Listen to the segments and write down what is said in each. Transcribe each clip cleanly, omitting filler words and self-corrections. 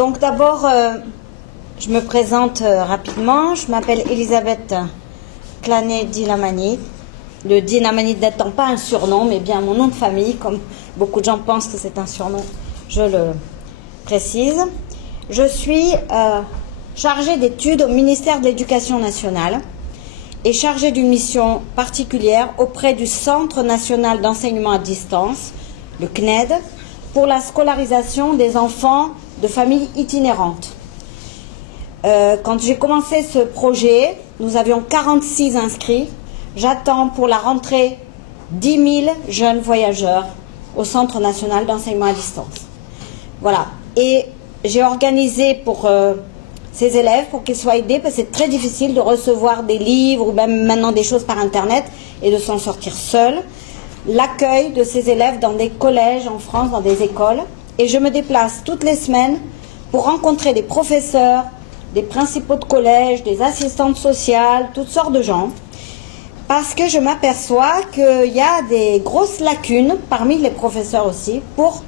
Donc d'abord, je me présente rapidement. Je m'appelle Elisabeth Clanet-Dinamanid. Le Dinamanid n'étant pas un surnom, mais bien mon nom de famille, comme beaucoup de gens pensent que c'est un surnom, je le précise. Je suis chargée d'études au ministère de l'Éducation nationale et chargée d'une mission particulière auprès du Centre national d'enseignement à distance, le CNED, pour la scolarisation des enfants de familles itinérantes. Quand j'ai commencé ce projet, nous avions 46 inscrits. J'attends pour la rentrée 10 000 jeunes voyageurs au Centre national d'enseignement à distance. Voilà. Et j'ai organisé pour ces élèves, pour qu'ils soient aidés, parce que c'est très difficile de recevoir des livres ou même maintenant des choses par Internet et de s'en sortir seul. L'accueil de ces élèves dans des collèges en France, dans des écoles. Et je me déplace toutes les semaines pour rencontrer des professeurs, des principaux de collège, des assistantes sociales, toutes sortes de gens. Parce que je m'aperçois qu'il y a des grosses lacunes, parmi les professeurs aussi, pour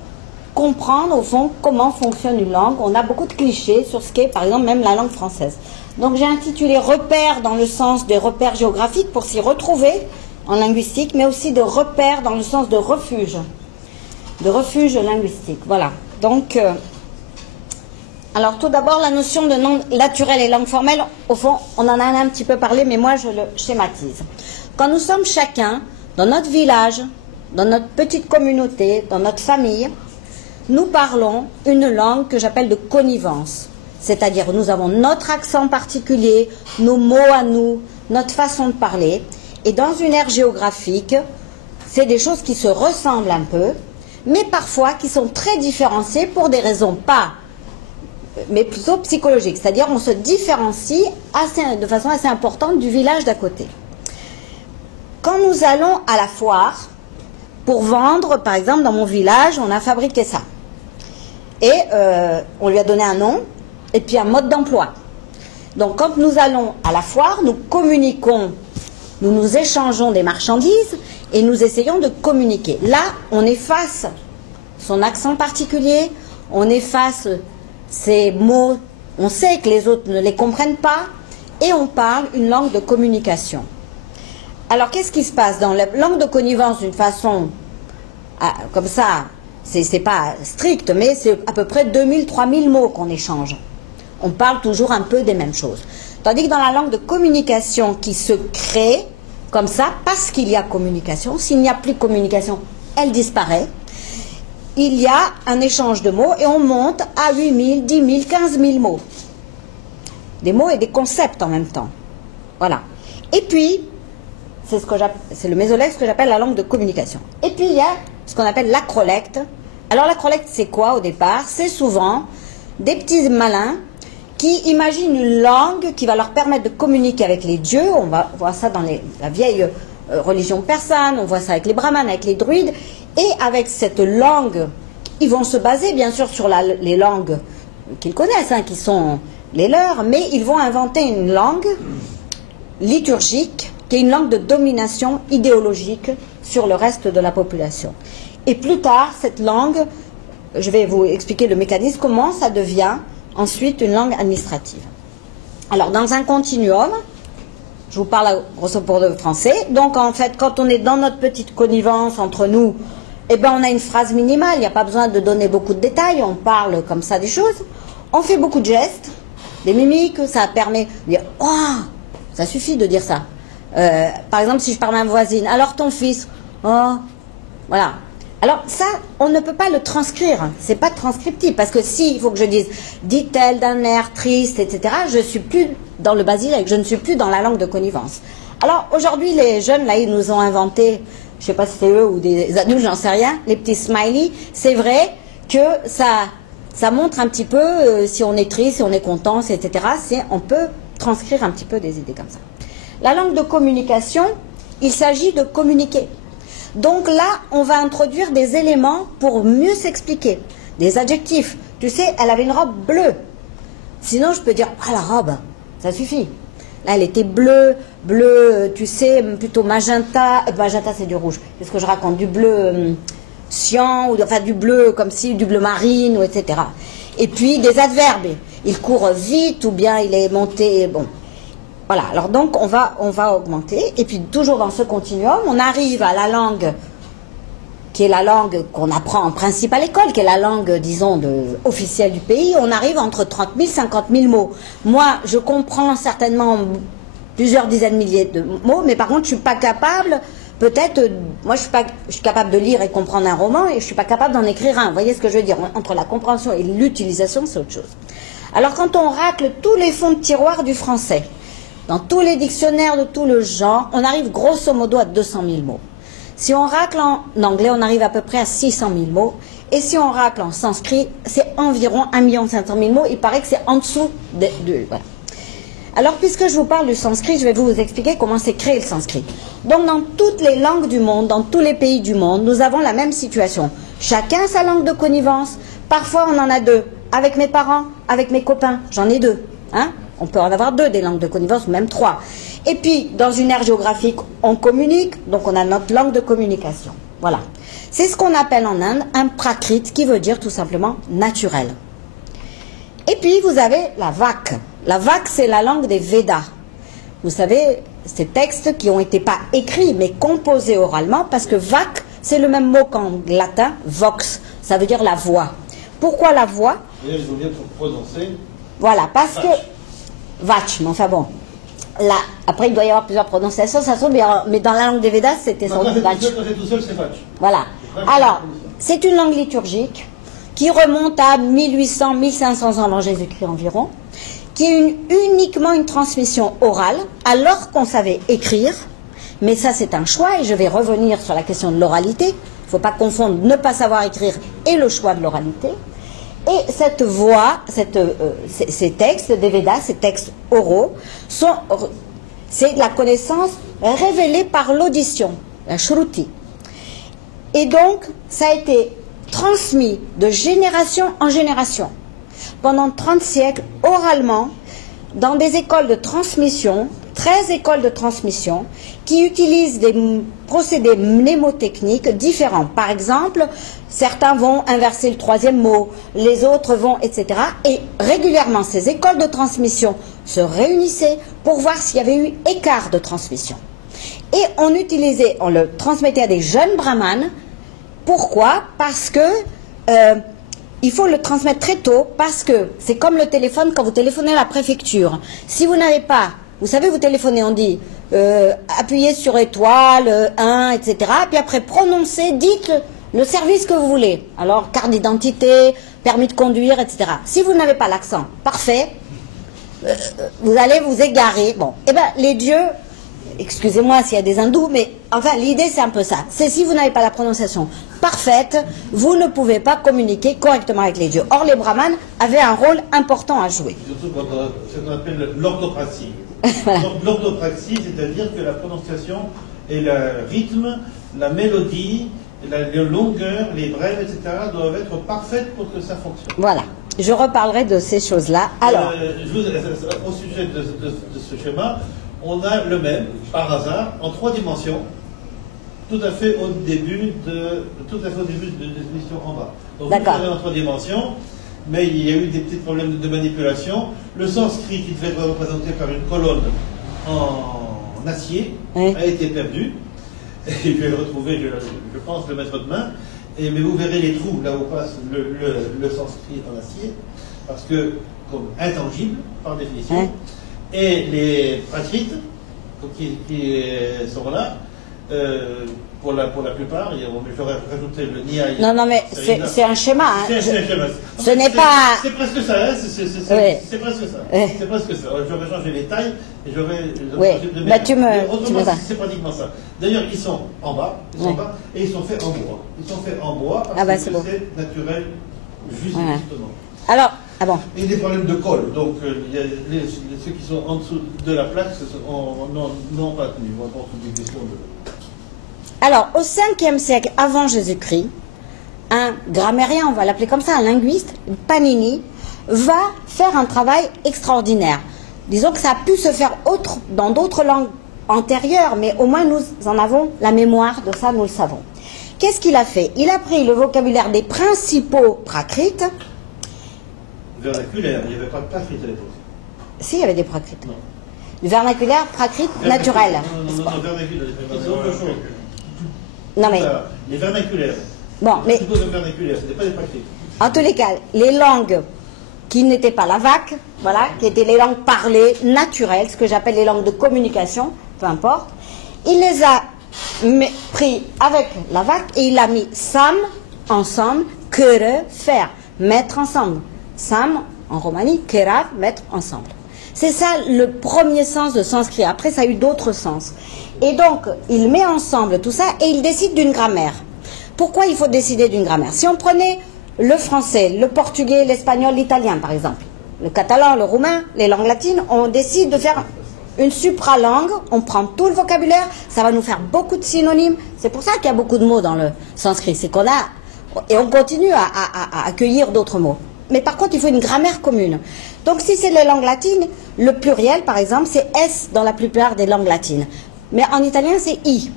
comprendre au fond comment fonctionne une langue. On a beaucoup de clichés sur ce qu'est par exemple même la langue française. Donc j'ai intitulé repères dans le sens des repères géographiques pour s'y retrouver en linguistique, mais aussi de repères dans le sens de refuge linguistique. Voilà. Donc, alors tout d'abord la notion de langue naturelle et langue formelle, au fond on en a un petit peu parlé, mais moi je le schématise. Quand nous sommes chacun dans notre village, dans notre petite communauté, dans notre famille, nous parlons une langue que j'appelle de connivence. C'est-à-dire nous avons notre accent particulier, nos mots à nous, notre façon de parler. Et dans une aire géographique, c'est des choses qui se ressemblent un peu, mais parfois qui sont très différenciées pour des raisons mais plutôt psychologiques. C'est-à-dire on se différencie de façon assez importante du village d'à côté. Quand nous allons à la foire pour vendre, par exemple dans mon village, on a fabriqué ça. Et on lui a donné un nom et puis un mode d'emploi. Donc quand nous allons à la foire, nous communiquons, nous échangeons des marchandises et nous essayons de communiquer. Là, on efface son accent particulier, on efface ces mots, on sait que les autres ne les comprennent pas et on parle une langue de communication. Alors qu'est-ce qui se passe dans la langue de connivence d'une façon comme ça, c'est pas strict, mais c'est à peu près 2000, 3000 mots qu'on échange. On parle toujours un peu des mêmes choses. Tandis que dans la langue de communication qui se crée comme ça, parce qu'il y a communication, s'il n'y a plus de communication, elle disparaît. Il y a un échange de mots et on monte à 8000, 10 000, 15 000 mots. Des mots et des concepts en même temps. Voilà. Et puis, c'est le mésolex que j'appelle la langue de communication. Et puis il y a ce qu'on appelle l'acrolecte. Alors l'acrolecte c'est quoi au départ? C'est souvent des petits malins qui imaginent une langue qui va leur permettre de communiquer avec les dieux. On va voir ça dans la vieille religion persane, on voit ça avec les brahmanes, avec les druides. Et avec cette langue, ils vont se baser bien sûr sur les langues qu'ils connaissent, qui sont les leurs, mais ils vont inventer une langue liturgique qui est une langue de domination idéologique sur le reste de la population. Et plus tard, cette langue, je vais vous expliquer le mécanisme, comment ça devient ensuite une langue administrative. Alors, dans un continuum, je vous parle grosso modo de français, donc en fait, quand on est dans notre petite connivence entre nous, eh ben, on a une phrase minimale, il n'y a pas besoin de donner beaucoup de détails, on parle comme ça des choses, on fait beaucoup de gestes, des mimiques, ça permet de dire « Oh !» Ça suffit de dire ça. Par exemple, si je parle à ma voisine, alors ton fils, oh, voilà. Alors ça, on ne peut pas le transcrire, c'est pas transcriptif, parce que si il faut que je dise, dit-elle d'un air triste, etc., je ne suis plus dans le basilaïque, je ne suis plus dans la langue de connivence. Alors aujourd'hui, les jeunes, là, ils nous ont inventé, je ne sais pas si c'est eux ou des adultes, j'en sais rien, les petits smileys. C'est vrai que ça montre un petit peu si on est triste, si on est content, etc. On peut transcrire un petit peu des idées comme ça. La langue de communication, il s'agit de communiquer. Donc là, on va introduire des éléments pour mieux s'expliquer. Des adjectifs. Tu sais, elle avait une robe bleue. Sinon, je peux dire, ah la robe, ça suffit. Là, elle était bleue, tu sais, plutôt magenta. Magenta, c'est du rouge. Qu'est-ce que je raconte? Du bleu cyan, ou enfin du bleu comme si, du bleu marine, ou etc. Et puis des adverbes. Il court vite ou bien il est monté. Bon. Voilà. Alors donc on va augmenter. Et puis toujours dans ce continuum, on arrive à la langue qui est la langue qu'on apprend en principe à l'école, qui est la langue, disons, officielle du pays. On arrive entre 30 000 et 50 000 mots. Moi, je comprends certainement plusieurs dizaines de milliers de mots, mais par contre, je ne suis pas capable, peut-être, moi, je suis capable de lire et comprendre un roman, et je ne suis pas capable d'en écrire un. Vous voyez ce que je veux dire? Entre la compréhension et l'utilisation, c'est autre chose. Alors, quand on racle tous les fonds de tiroir du français, dans tous les dictionnaires de tout le genre, on arrive grosso modo à 200 000 mots. Si on racle en anglais, on arrive à peu près à 600 000 mots. Et si on racle en sanskrit, c'est environ 1 500 000 mots. Il paraît que c'est en dessous voilà. Alors, puisque je vous parle du sanskrit, je vais vous expliquer comment s'est créé le sanskrit. Donc, dans toutes les langues du monde, dans tous les pays du monde, nous avons la même situation. Chacun sa langue de connivence. Parfois, on en a deux. Avec mes parents, avec mes copains. J'en ai deux. Hein? On peut en avoir deux, des langues de connivence, ou même trois. Et puis, dans une aire géographique, on communique, donc on a notre langue de communication. Voilà. C'est ce qu'on appelle en Inde un prakrit, qui veut dire tout simplement naturel. Et puis, vous avez la vak. La vak, c'est la langue des Védas. Vous savez, ces textes qui ont été pas écrits, mais composés oralement, parce que vak, c'est le même mot qu'en latin, vox. Ça veut dire la voix. Pourquoi la voix? Ils ont bien prononcé. Voilà, parce que... Vach, mais enfin bon. Là, après, il doit y avoir plusieurs prononciations, ça se trouve, mais dans la langue des Védas, c'était sans doute Vach. Quand c'est tout seul, c'est Vach. Voilà. Alors, c'est une langue liturgique qui remonte à 1800, 1500 ans avant Jésus-Christ environ, qui est uniquement une transmission orale, alors qu'on savait écrire, mais ça c'est un choix, et je vais revenir sur la question de l'oralité. Il ne faut pas confondre ne pas savoir écrire et le choix de l'oralité. Et cette voix, ces textes des Védas, ces textes oraux, c'est la connaissance révélée par l'audition, la shruti. Et donc, ça a été transmis de génération en génération, pendant 30 siècles, oralement, dans des écoles de transmission, 13 écoles de transmission, qui utilisent des procédés mnémotechniques différents. Par exemple, certains vont inverser le troisième mot, les autres vont, etc. Et régulièrement, ces écoles de transmission se réunissaient pour voir s'il y avait eu écart de transmission. Et on le transmettait à des jeunes brahmanes. Pourquoi? Parce que il faut le transmettre très tôt, parce que c'est comme le téléphone quand vous téléphonez à la préfecture. Si vous n'avez pas, vous savez, vous téléphonez, on dit appuyez sur étoile, 1, etc. Puis après, prononcez, dites le service que vous voulez. Alors, carte d'identité, permis de conduire, etc. Si vous n'avez pas l'accent parfait, vous allez vous égarer. Bon, eh bien, les dieux, excusez-moi s'il y a des hindous, mais enfin, l'idée, c'est un peu ça. C'est si vous n'avez pas la prononciation parfaite, vous ne pouvez pas communiquer correctement avec les dieux. Or, les brahmanes avaient un rôle important à jouer. Surtout quand ce qu'on appelle l'orthopraxie. Voilà. Donc, l'orthopraxie, c'est-à-dire que la prononciation et le rythme, la mélodie, la longueur, les brèves, etc., doivent être parfaites pour que ça fonctionne. Voilà. Je reparlerai de ces choses-là. Alors, au sujet de ce schéma, on a le même, par hasard, en 3 dimensions, tout à fait au début de l'émission en bas. Donc, vous avez en 3 dimensions, mais il y a eu des petits problèmes de manipulation. Le sanskrit, qui devait être représenté par une colonne en acier, a été perdu. Et je vais le retrouver, je pense, le mettre de main. Mais vous verrez les trous là où passe le sanskrit en acier, parce que, comme intangible, par définition, et les prakrits qui sont là, pour la plupart, j'aurais rajouté le niyai. Non, mais c'est un schéma. Hein. C'est un schéma. Ce n'est pas... C'est presque ça, hein. C'est presque ça. C'est presque ça. J'aurais changé les tailles et j'aurais... Oui, bah tu me... C'est pratiquement ça. D'ailleurs, ils sont en bas, et ils sont faits en bois. Ils sont faits en bois parce que c'est naturel, justement. Alors, il y a des problèmes de colle, donc ceux qui sont en dessous de la plaque n'ont pas tenu. On va pas des questions de... Alors, au 5e siècle avant Jésus-Christ, un grammairien, on va l'appeler comme ça, un linguiste, Panini, va faire un travail extraordinaire. Disons que ça a pu se faire dans d'autres langues antérieures, mais au moins nous en avons la mémoire de ça, nous le savons. Qu'est-ce qu'il a fait? Il a pris le vocabulaire des principaux prakrits vernaculaire, il n'y avait pas de prakrit à l'époque. Si, il y avait des prakrits. Du vernaculaire, prakrit, naturel. Non, vernaculaire, c'est autre chose. Non mais, Les vernaculaires. bon, mais Plutôt les vernaculaires, ce n'était pas des prakrit. en tous les cas, les langues qui n'étaient pas la VAC, voilà, qui étaient les langues parlées, naturelles, ce que j'appelle les langues de communication, peu importe, il les a pris avec la VAC et il a mis sam, ensemble, kere, faire, mettre ensemble. Sam, en romani, kerav, mettre ensemble. C'est ça le premier sens de sanskrit. Après, ça a eu d'autres sens. Et donc, il met ensemble tout ça et il décide d'une grammaire. Pourquoi il faut décider d'une grammaire? Si on prenait le français, le portugais, l'espagnol, l'italien, par exemple, le catalan, le roumain, les langues latines, on décide de faire une supralangue, on prend tout le vocabulaire, ça va nous faire beaucoup de synonymes. C'est pour ça qu'il y a beaucoup de mots dans le sanskrit. C'est qu'on a, et on continue à accueillir d'autres mots. Mais par contre, il faut une grammaire commune. Donc, si c'est les langues latines, le pluriel, par exemple, c'est S dans la plupart des langues latines. Mais en italien, c'est I.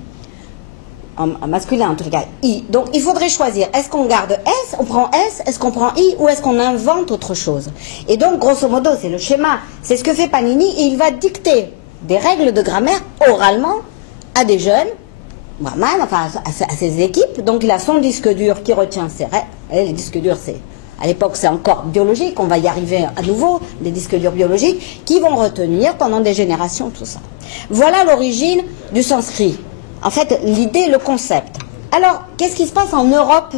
En masculin, en tout cas, I. Donc, il faudrait choisir. Est-ce qu'on garde S, on prend S, est-ce qu'on prend I, ou est-ce qu'on invente autre chose? Et donc, grosso modo, c'est le schéma. C'est ce que fait Panini, et il va dicter des règles de grammaire oralement à des jeunes, brahmanes, enfin, à ses équipes. Donc, il a son disque dur qui retient ses règles. Les disques durs, c'est... À l'époque, c'est encore biologique, on va y arriver à nouveau, des disques durs biologiques, qui vont retenir pendant des générations tout ça. Voilà l'origine du sanskrit. En fait, l'idée, le concept. Alors, qu'est-ce qui se passe en Europe?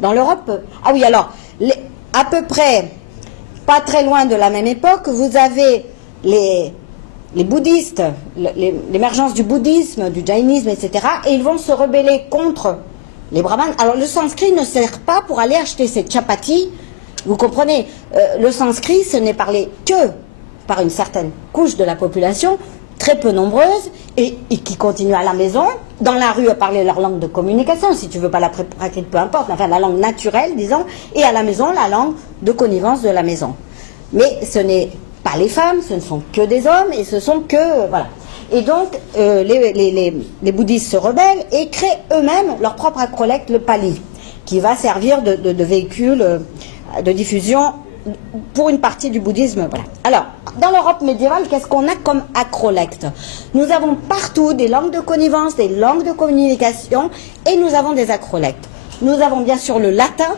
Dans l'Europe, ah oui, alors, à peu près, pas très loin de la même époque, vous avez les bouddhistes, l'émergence du bouddhisme, du jaïnisme, etc., et ils vont se rebeller contre les brahmanes. Alors le sanskrit ne sert pas pour aller acheter ces chapatis. Vous comprenez, le sanskrit, ce n'est parlé que par une certaine couche de la population, très peu nombreuse, et qui continue à la maison, dans la rue à parler leur langue de communication, si tu veux pas la pratique, peu importe, enfin la langue naturelle, disons, et à la maison, la langue de connivence de la maison. Mais ce n'est pas les femmes, ce ne sont que des hommes, et ce sont que... voilà. Et donc, les bouddhistes se rebellent et créent eux-mêmes leur propre acrolecte, le pali, qui va servir de véhicule de diffusion pour une partie du bouddhisme. Voilà. Alors, dans l'Europe médiévale, qu'est-ce qu'on a comme acrolecte? Nous avons partout des langues de connivence, des langues de communication, et nous avons des acrolectes. Nous avons bien sûr le latin,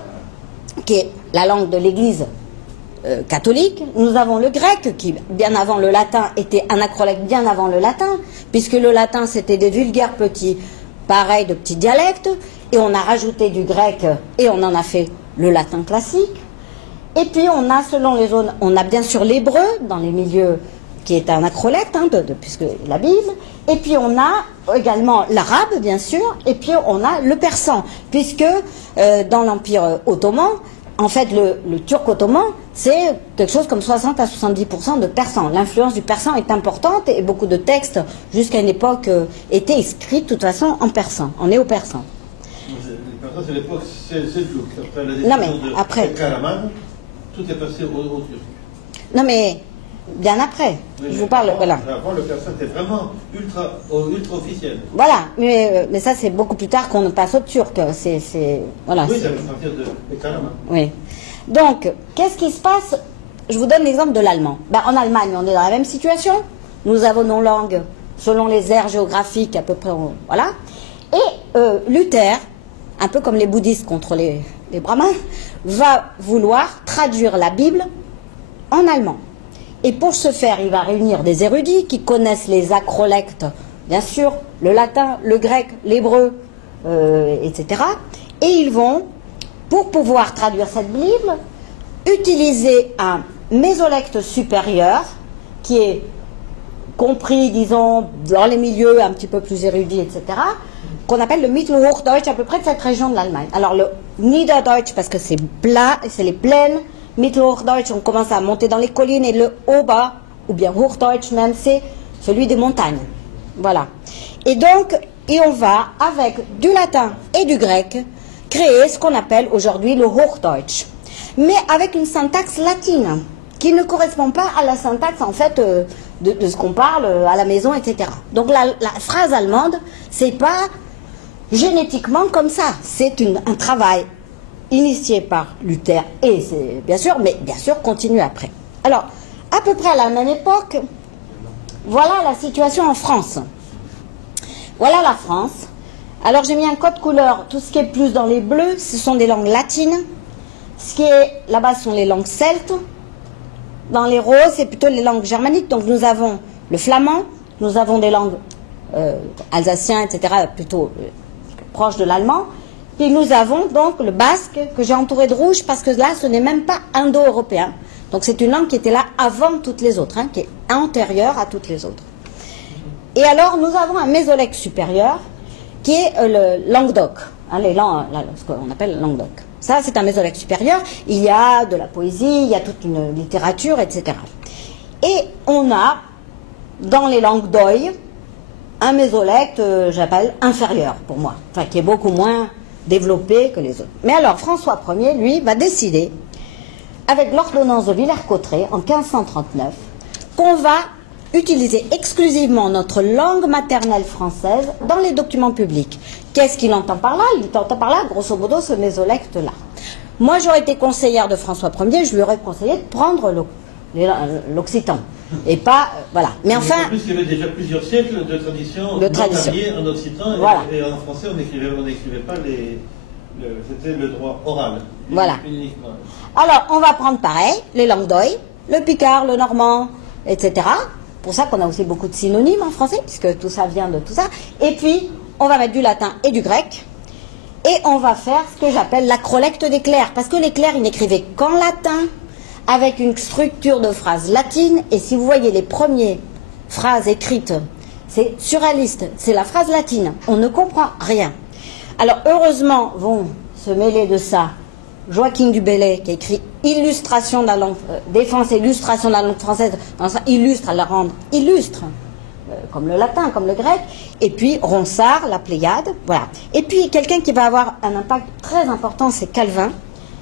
qui est la langue de l'Église catholique. Nous avons le grec qui, bien avant le latin, était un acrolecte bien avant le latin, puisque le latin c'était des vulgaires petits, pareils de petits dialectes, et on a rajouté du grec et on en a fait le latin classique. Et puis on a, selon les zones, on a bien sûr l'hébreu dans les milieux qui est un acrolecte, puisque la Bible, et puis on a également l'arabe bien sûr, et puis on a le persan, puisque dans l'Empire ottoman, en fait, le turc ottoman, c'est quelque chose comme 60 à 70% de persan. L'influence du persan est importante et beaucoup de textes, jusqu'à une époque, étaient écrits de toute façon en persan, en néo-persan. C'est l'époque seljouk. Après la décision de Karaman, tout est passé au turc. Non mais, bien après. Oui, je vous parle, voilà. Avant, le persan était vraiment ultra officiel. Voilà, mais ça c'est beaucoup plus tard qu'on passe au turc. Voilà, oui, ça va partir de Karaman. Oui. Donc, qu'est-ce qui se passe? Je vous donne l'exemple de l'allemand. En Allemagne, on est dans la même situation. Nous avons nos langues selon les aires géographiques à peu près. Voilà. Et Luther, un peu comme les bouddhistes contre les brahmanes, va vouloir traduire la Bible en allemand. Et pour ce faire, il va réunir des érudits qui connaissent les acrolectes, bien sûr, le latin, le grec, l'hébreu, etc. Et ils vont, pour pouvoir traduire cette Bible, utiliser un mésolecte supérieur qui est compris, disons, dans les milieux un petit peu plus érudits, etc., qu'on appelle le Mittelhochdeutsch, à peu près de cette région de l'Allemagne. Alors le Niederdeutsch, parce que c'est plat, c'est les plaines, Mittelhochdeutsch, on commence à monter dans les collines, et le Ober, ou bien Hochdeutsch même, c'est celui des montagnes. Voilà. Et donc, on va, avec du latin et du grec, créer ce qu'on appelle aujourd'hui le Hochdeutsch. Mais avec une syntaxe latine, qui ne correspond pas à la syntaxe, en fait, de ce qu'on parle à la maison, etc. Donc la phrase allemande, c'est pas génétiquement comme ça. C'est un travail initié par Luther, et c'est bien sûr, mais bien sûr continue après. Alors, à peu près à la même époque, voilà la situation en France. Voilà la France. Alors j'ai mis un code couleur, tout ce qui est plus dans les bleus, ce sont des langues latines. Ce qui est là-bas sont les langues celtes. Dans les roses, c'est plutôt les langues germaniques. Donc nous avons le flamand, nous avons des langues alsaciens, etc., plutôt proches de l'allemand. Puis nous avons donc le basque, que j'ai entouré de rouge, parce que là, ce n'est même pas indo-européen. Donc c'est une langue qui était là avant toutes les autres, hein, qui est antérieure à toutes les autres. Et alors, nous avons un mésolèque supérieur, qui est le Languedoc, hein, ce qu'on appelle le Languedoc. Ça, c'est un mésolèque supérieur. Il y a de la poésie, il y a toute une littérature, etc. Et on a, dans les langues d'oï, un mésolèque, j'appelle inférieur pour moi, enfin qui est beaucoup moins développé que les autres. Mais alors, François Ier, lui, va décider, avec l'ordonnance de Villers-Cotterêts, en 1539, qu'on va utiliser exclusivement notre langue maternelle française dans les documents publics. Qu'est-ce qu'il entend par là? Il entend par là, grosso modo, ce mésolecte-là. Moi, j'aurais été conseillère de François Ier, je lui aurais conseillé de prendre l'occitan. Et pas, voilà. Mais enfin... En plus, il y avait déjà plusieurs siècles de tradition en occitan, voilà. Et en français, on n'écrivait pas c'était le droit oral. Voilà. Uniquement. Alors, on va prendre pareil, les langues d'oï, le picard, le normand, etc. Pour ça qu'on a aussi beaucoup de synonymes en français, puisque tout ça vient de tout ça. Et puis, on va mettre du latin et du grec. Et on va faire ce que j'appelle l'acrolecte des clercs. Parce que les clercs, ils n'écrivaient qu'en latin, avec une structure de phrase latine. Et si vous voyez les premières phrases écrites, c'est surréaliste, c'est la phrase latine. On ne comprend rien. Alors, heureusement, vont se mêler de ça Joachim du Bellay, qui a écrit Illustration de la langue, défense et illustration de la langue française, dans ça, illustre, à la rendre illustre, comme le latin, comme le grec, et puis Ronsard, la Pléiade, voilà. Et puis quelqu'un qui va avoir un impact très important, c'est Calvin,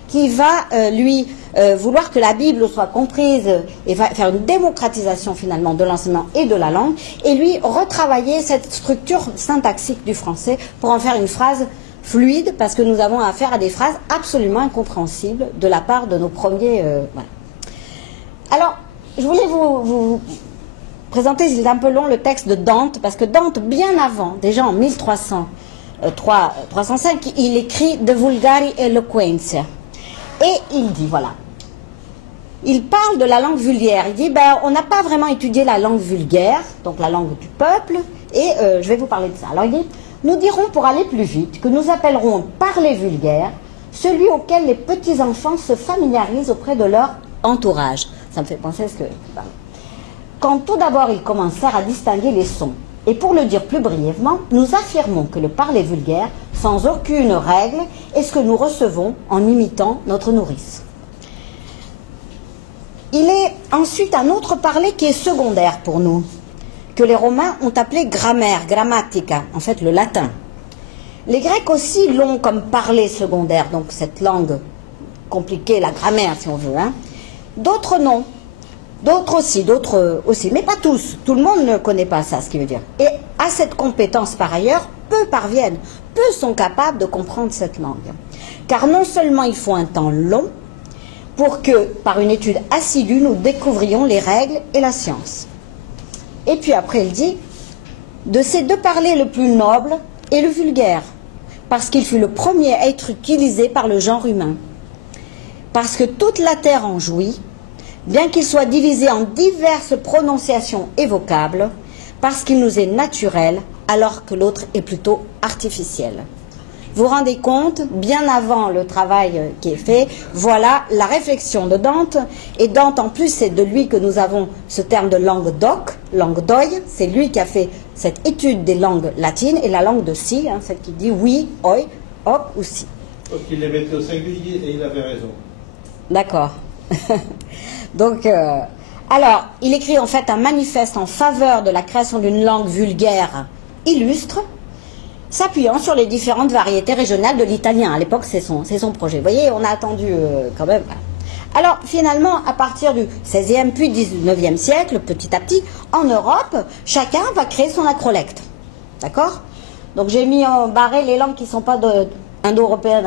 qui va, vouloir que la Bible soit comprise et va faire une démocratisation finalement de l'enseignement et de la langue, et lui retravailler cette structure syntaxique du français pour en faire une phrase fluide, parce que nous avons affaire à des phrases absolument incompréhensibles de la part de nos premiers... voilà. Alors, je voulais vous présenter, c'est un peu long, le texte de Dante, parce que Dante, bien avant, déjà en 305, il écrit De vulgari eloquentia. Et il dit, voilà, il parle de la langue vulgaire. Il dit, ben, on n'a pas vraiment étudié la langue vulgaire, donc la langue du peuple, et je vais vous parler de ça. Alors il dit, nous dirons pour aller plus vite que nous appellerons parler vulgaire celui auquel les petits-enfants se familiarisent auprès de leur entourage. Ça me fait penser à ce que... Quand tout d'abord ils commencèrent à distinguer les sons. Et pour le dire plus brièvement, nous affirmons que le parler vulgaire, sans aucune règle, est ce que nous recevons en imitant notre nourrice. Il est ensuite un autre parler qui est secondaire pour nous, que les Romains ont appelé grammaire, grammatica, en fait le latin. Les Grecs aussi l'ont comme parler secondaire, donc cette langue compliquée, la grammaire si on veut. Hein. D'autres non, d'autres aussi, mais pas tous. Tout le monde ne connaît pas ça, ce qui veut dire. Et à cette compétence par ailleurs, peu parviennent, peu sont capables de comprendre cette langue. Car non seulement il faut un temps long pour que, par une étude assidue, nous découvrions les règles et la science. Et puis après, il dit, de ces deux parlers, le plus noble est le vulgaire, parce qu'il fut le premier à être utilisé par le genre humain. Parce que toute la terre en jouit, bien qu'il soit divisé en diverses prononciations évocables, parce qu'il nous est naturel, alors que l'autre est plutôt artificiel. Vous vous rendez compte, bien avant le travail qui est fait, voilà la réflexion de Dante. Et Dante, en plus, c'est de lui que nous avons ce terme de langue d'oc, langue d'oï. C'est lui qui a fait cette étude des langues latines et la langue de si, hein, celle qui dit oui, oi, oc ou si. Donc il les mettait au singulier et il avait raison. D'accord. Donc, alors, il écrit en fait un manifeste en faveur de la création d'une langue vulgaire illustre, s'appuyant sur les différentes variétés régionales de l'italien. À l'époque, c'est son projet. Vous voyez, on a attendu quand même. Alors, finalement, à partir du XVIe puis XIXe siècle, petit à petit, en Europe, chacun va créer son acrolecte. D'accord? Donc, j'ai mis en barré les langues qui ne sont pas indo-européenne,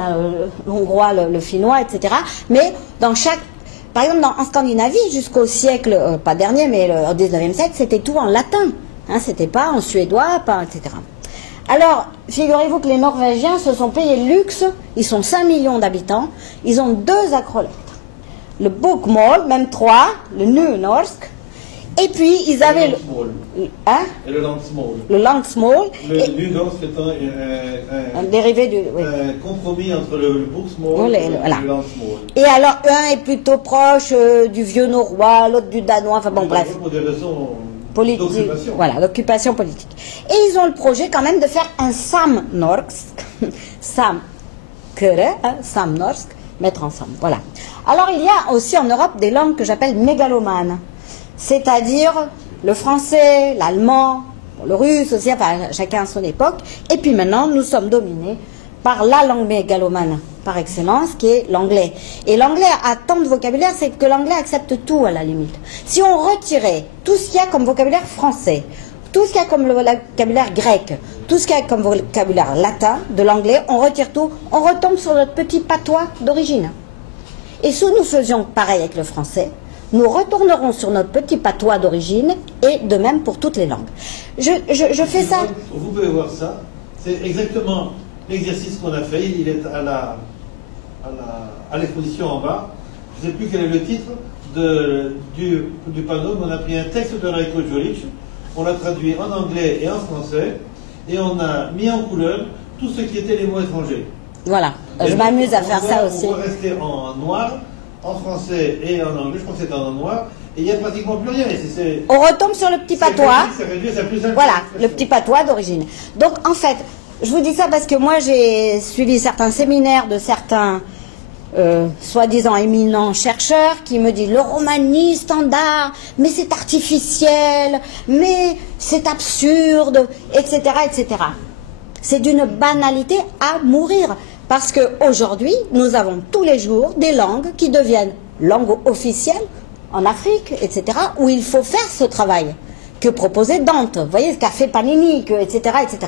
le hongrois, le finnois, etc. Mais dans chaque... Par exemple, en Scandinavie, jusqu'au siècle, pas dernier, mais au 19e siècle, c'était tout en latin. Hein, c'était pas en suédois, pas, etc. Alors, figurez-vous que les Norvégiens se sont payés le luxe, ils sont 5 millions d'habitants, ils ont 2 acrolectes. Le bokmål, même 3, le nynorsk, et puis ils avaient et le landsmål. Le landsmål. Le nynorsk étant un dérivé du... Oui. Un compromis entre le bokmål et le landsmål. Et alors, un est plutôt proche du vieux norrois, l'autre du danois, enfin bon, bref. Pour des raisons politique, voilà, l'occupation politique. Et ils ont le projet quand même de faire un samnorsk, samnorsk, mettre ensemble, voilà. Alors il y a aussi en Europe des langues que j'appelle mégalomanes, c'est-à-dire le français, l'allemand, le russe aussi, enfin chacun à son époque, et puis maintenant nous sommes dominés par la langue mégalomane par excellence, qui est l'anglais. Et l'anglais a tant de vocabulaire, c'est que l'anglais accepte tout à la limite. Si on retirait tout ce qu'il y a comme vocabulaire français, tout ce qu'il y a comme le vocabulaire grec, tout ce qu'il y a comme vocabulaire latin de l'anglais, on retire tout, on retombe sur notre petit patois d'origine. Et si nous faisions pareil avec le français, nous retournerons sur notre petit patois d'origine, et de même pour toutes les langues. Je fais ça... Vous pouvez voir ça, c'est exactement l'exercice qu'on a fait, il est à l'exposition en bas. Je ne sais plus quel est le titre du panneau, mais on a pris un texte de Rajko Đurić, on l'a traduit en anglais et en français, et on a mis en couleur tout ce qui était les mots étrangers. Voilà, je m'amuse à faire ça aussi. On va rester en noir, en français et en anglais, je crois que c'est en noir, et il n'y a pratiquement plus rien. On retombe sur le petit patois. Voilà, le petit patois d'origine. Donc en fait, je vous dis ça parce que moi j'ai suivi certains séminaires de certains soi-disant éminents chercheurs qui me disent le romani standard, mais c'est artificiel, mais c'est absurde, etc., etc. C'est d'une banalité à mourir parce qu'aujourd'hui, nous avons tous les jours des langues qui deviennent langues officielles en Afrique, etc., où il faut faire ce travail que proposait Dante, vous voyez, ce qu'a fait Panini, etc., etc.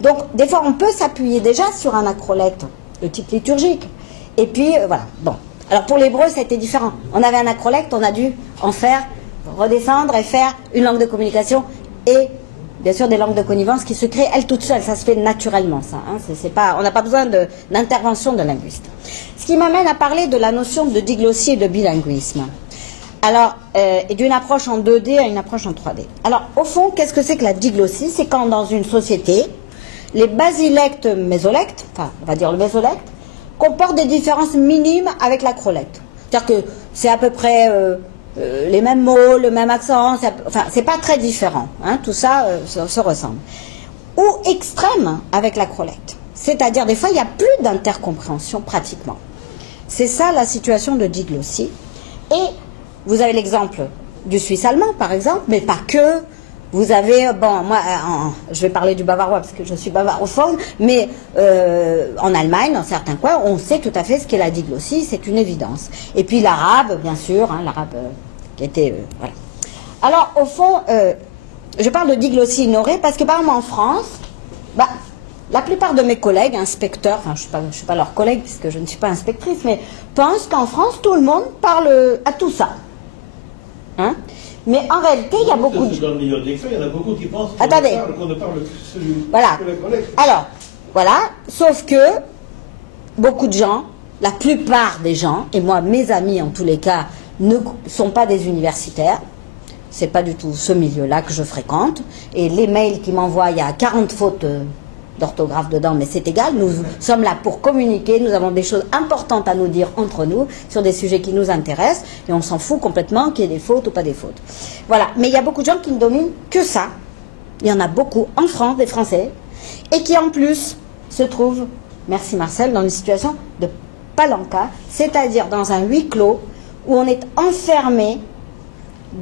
Donc, des fois, on peut s'appuyer déjà sur un acrolecte de type liturgique. Et puis, voilà. Bon. Alors, pour l'hébreu, c'était différent. On avait un acrolecte, on a dû en faire, redescendre et faire une langue de communication et, bien sûr, des langues de connivence qui se créent, elles toutes seules. Ça se fait naturellement, ça. Hein. C'est pas, on n'a pas besoin d'intervention de linguiste. Ce qui m'amène à parler de la notion de diglossie et de bilinguisme. Alors, et d'une approche en 2D à une approche en 3D. Alors, au fond, qu'est-ce que c'est que la diglossie? C'est quand, dans une société, les basilectes mésolectes, enfin, on va dire le mésolecte, comportent des différences minimes avec l'acrolecte. C'est-à-dire que c'est à peu près les mêmes mots, le même accent, enfin, c'est pas très différent. Hein, tout ça se ressemble. Ou extrême avec l'acrolecte. C'est-à-dire, des fois, il n'y a plus d'intercompréhension pratiquement. C'est ça la situation de diglossie. Et vous avez l'exemple du suisse allemand, par exemple, mais pas que. Vous avez, bon, moi, je vais parler du bavarois parce que je suis bavarophone, mais en Allemagne, dans certains coins, on sait tout à fait ce qu'est la diglossie, c'est une évidence. Et puis l'arabe, bien sûr, hein, l'arabe qui était... voilà. Alors, au fond, je parle de diglossie ignorée parce que, par exemple, en France, bah, la plupart de mes collègues, inspecteurs, enfin, je ne suis pas leur collègue puisque je ne suis pas inspectrice, mais pensent qu'en France, tout le monde parle à tout ça. Hein? Mais en réalité, il y a beaucoup de... Dans le milieu de l'extrait, il y en a beaucoup qui pensent qu'on ne parle que celui voilà. que les collègues. Alors, voilà, sauf que beaucoup de gens, la plupart des gens, et moi, mes amis en tous les cas, ne sont pas des universitaires. C'est pas du tout ce milieu-là que je fréquente. Et les mails qu'ils m'envoient, il y a 40 fautes d'orthographe dedans, mais c'est égal. Nous sommes là pour communiquer. Nous avons des choses importantes à nous dire entre nous sur des sujets qui nous intéressent. Et on s'en fout complètement qu'il y ait des fautes ou pas des fautes. Voilà. Mais il y a beaucoup de gens qui ne dominent que ça. Il y en a beaucoup en France, des Français, et qui en plus se trouvent, merci Marcel, dans une situation de palanca, c'est-à-dire dans un huis clos où on est enfermé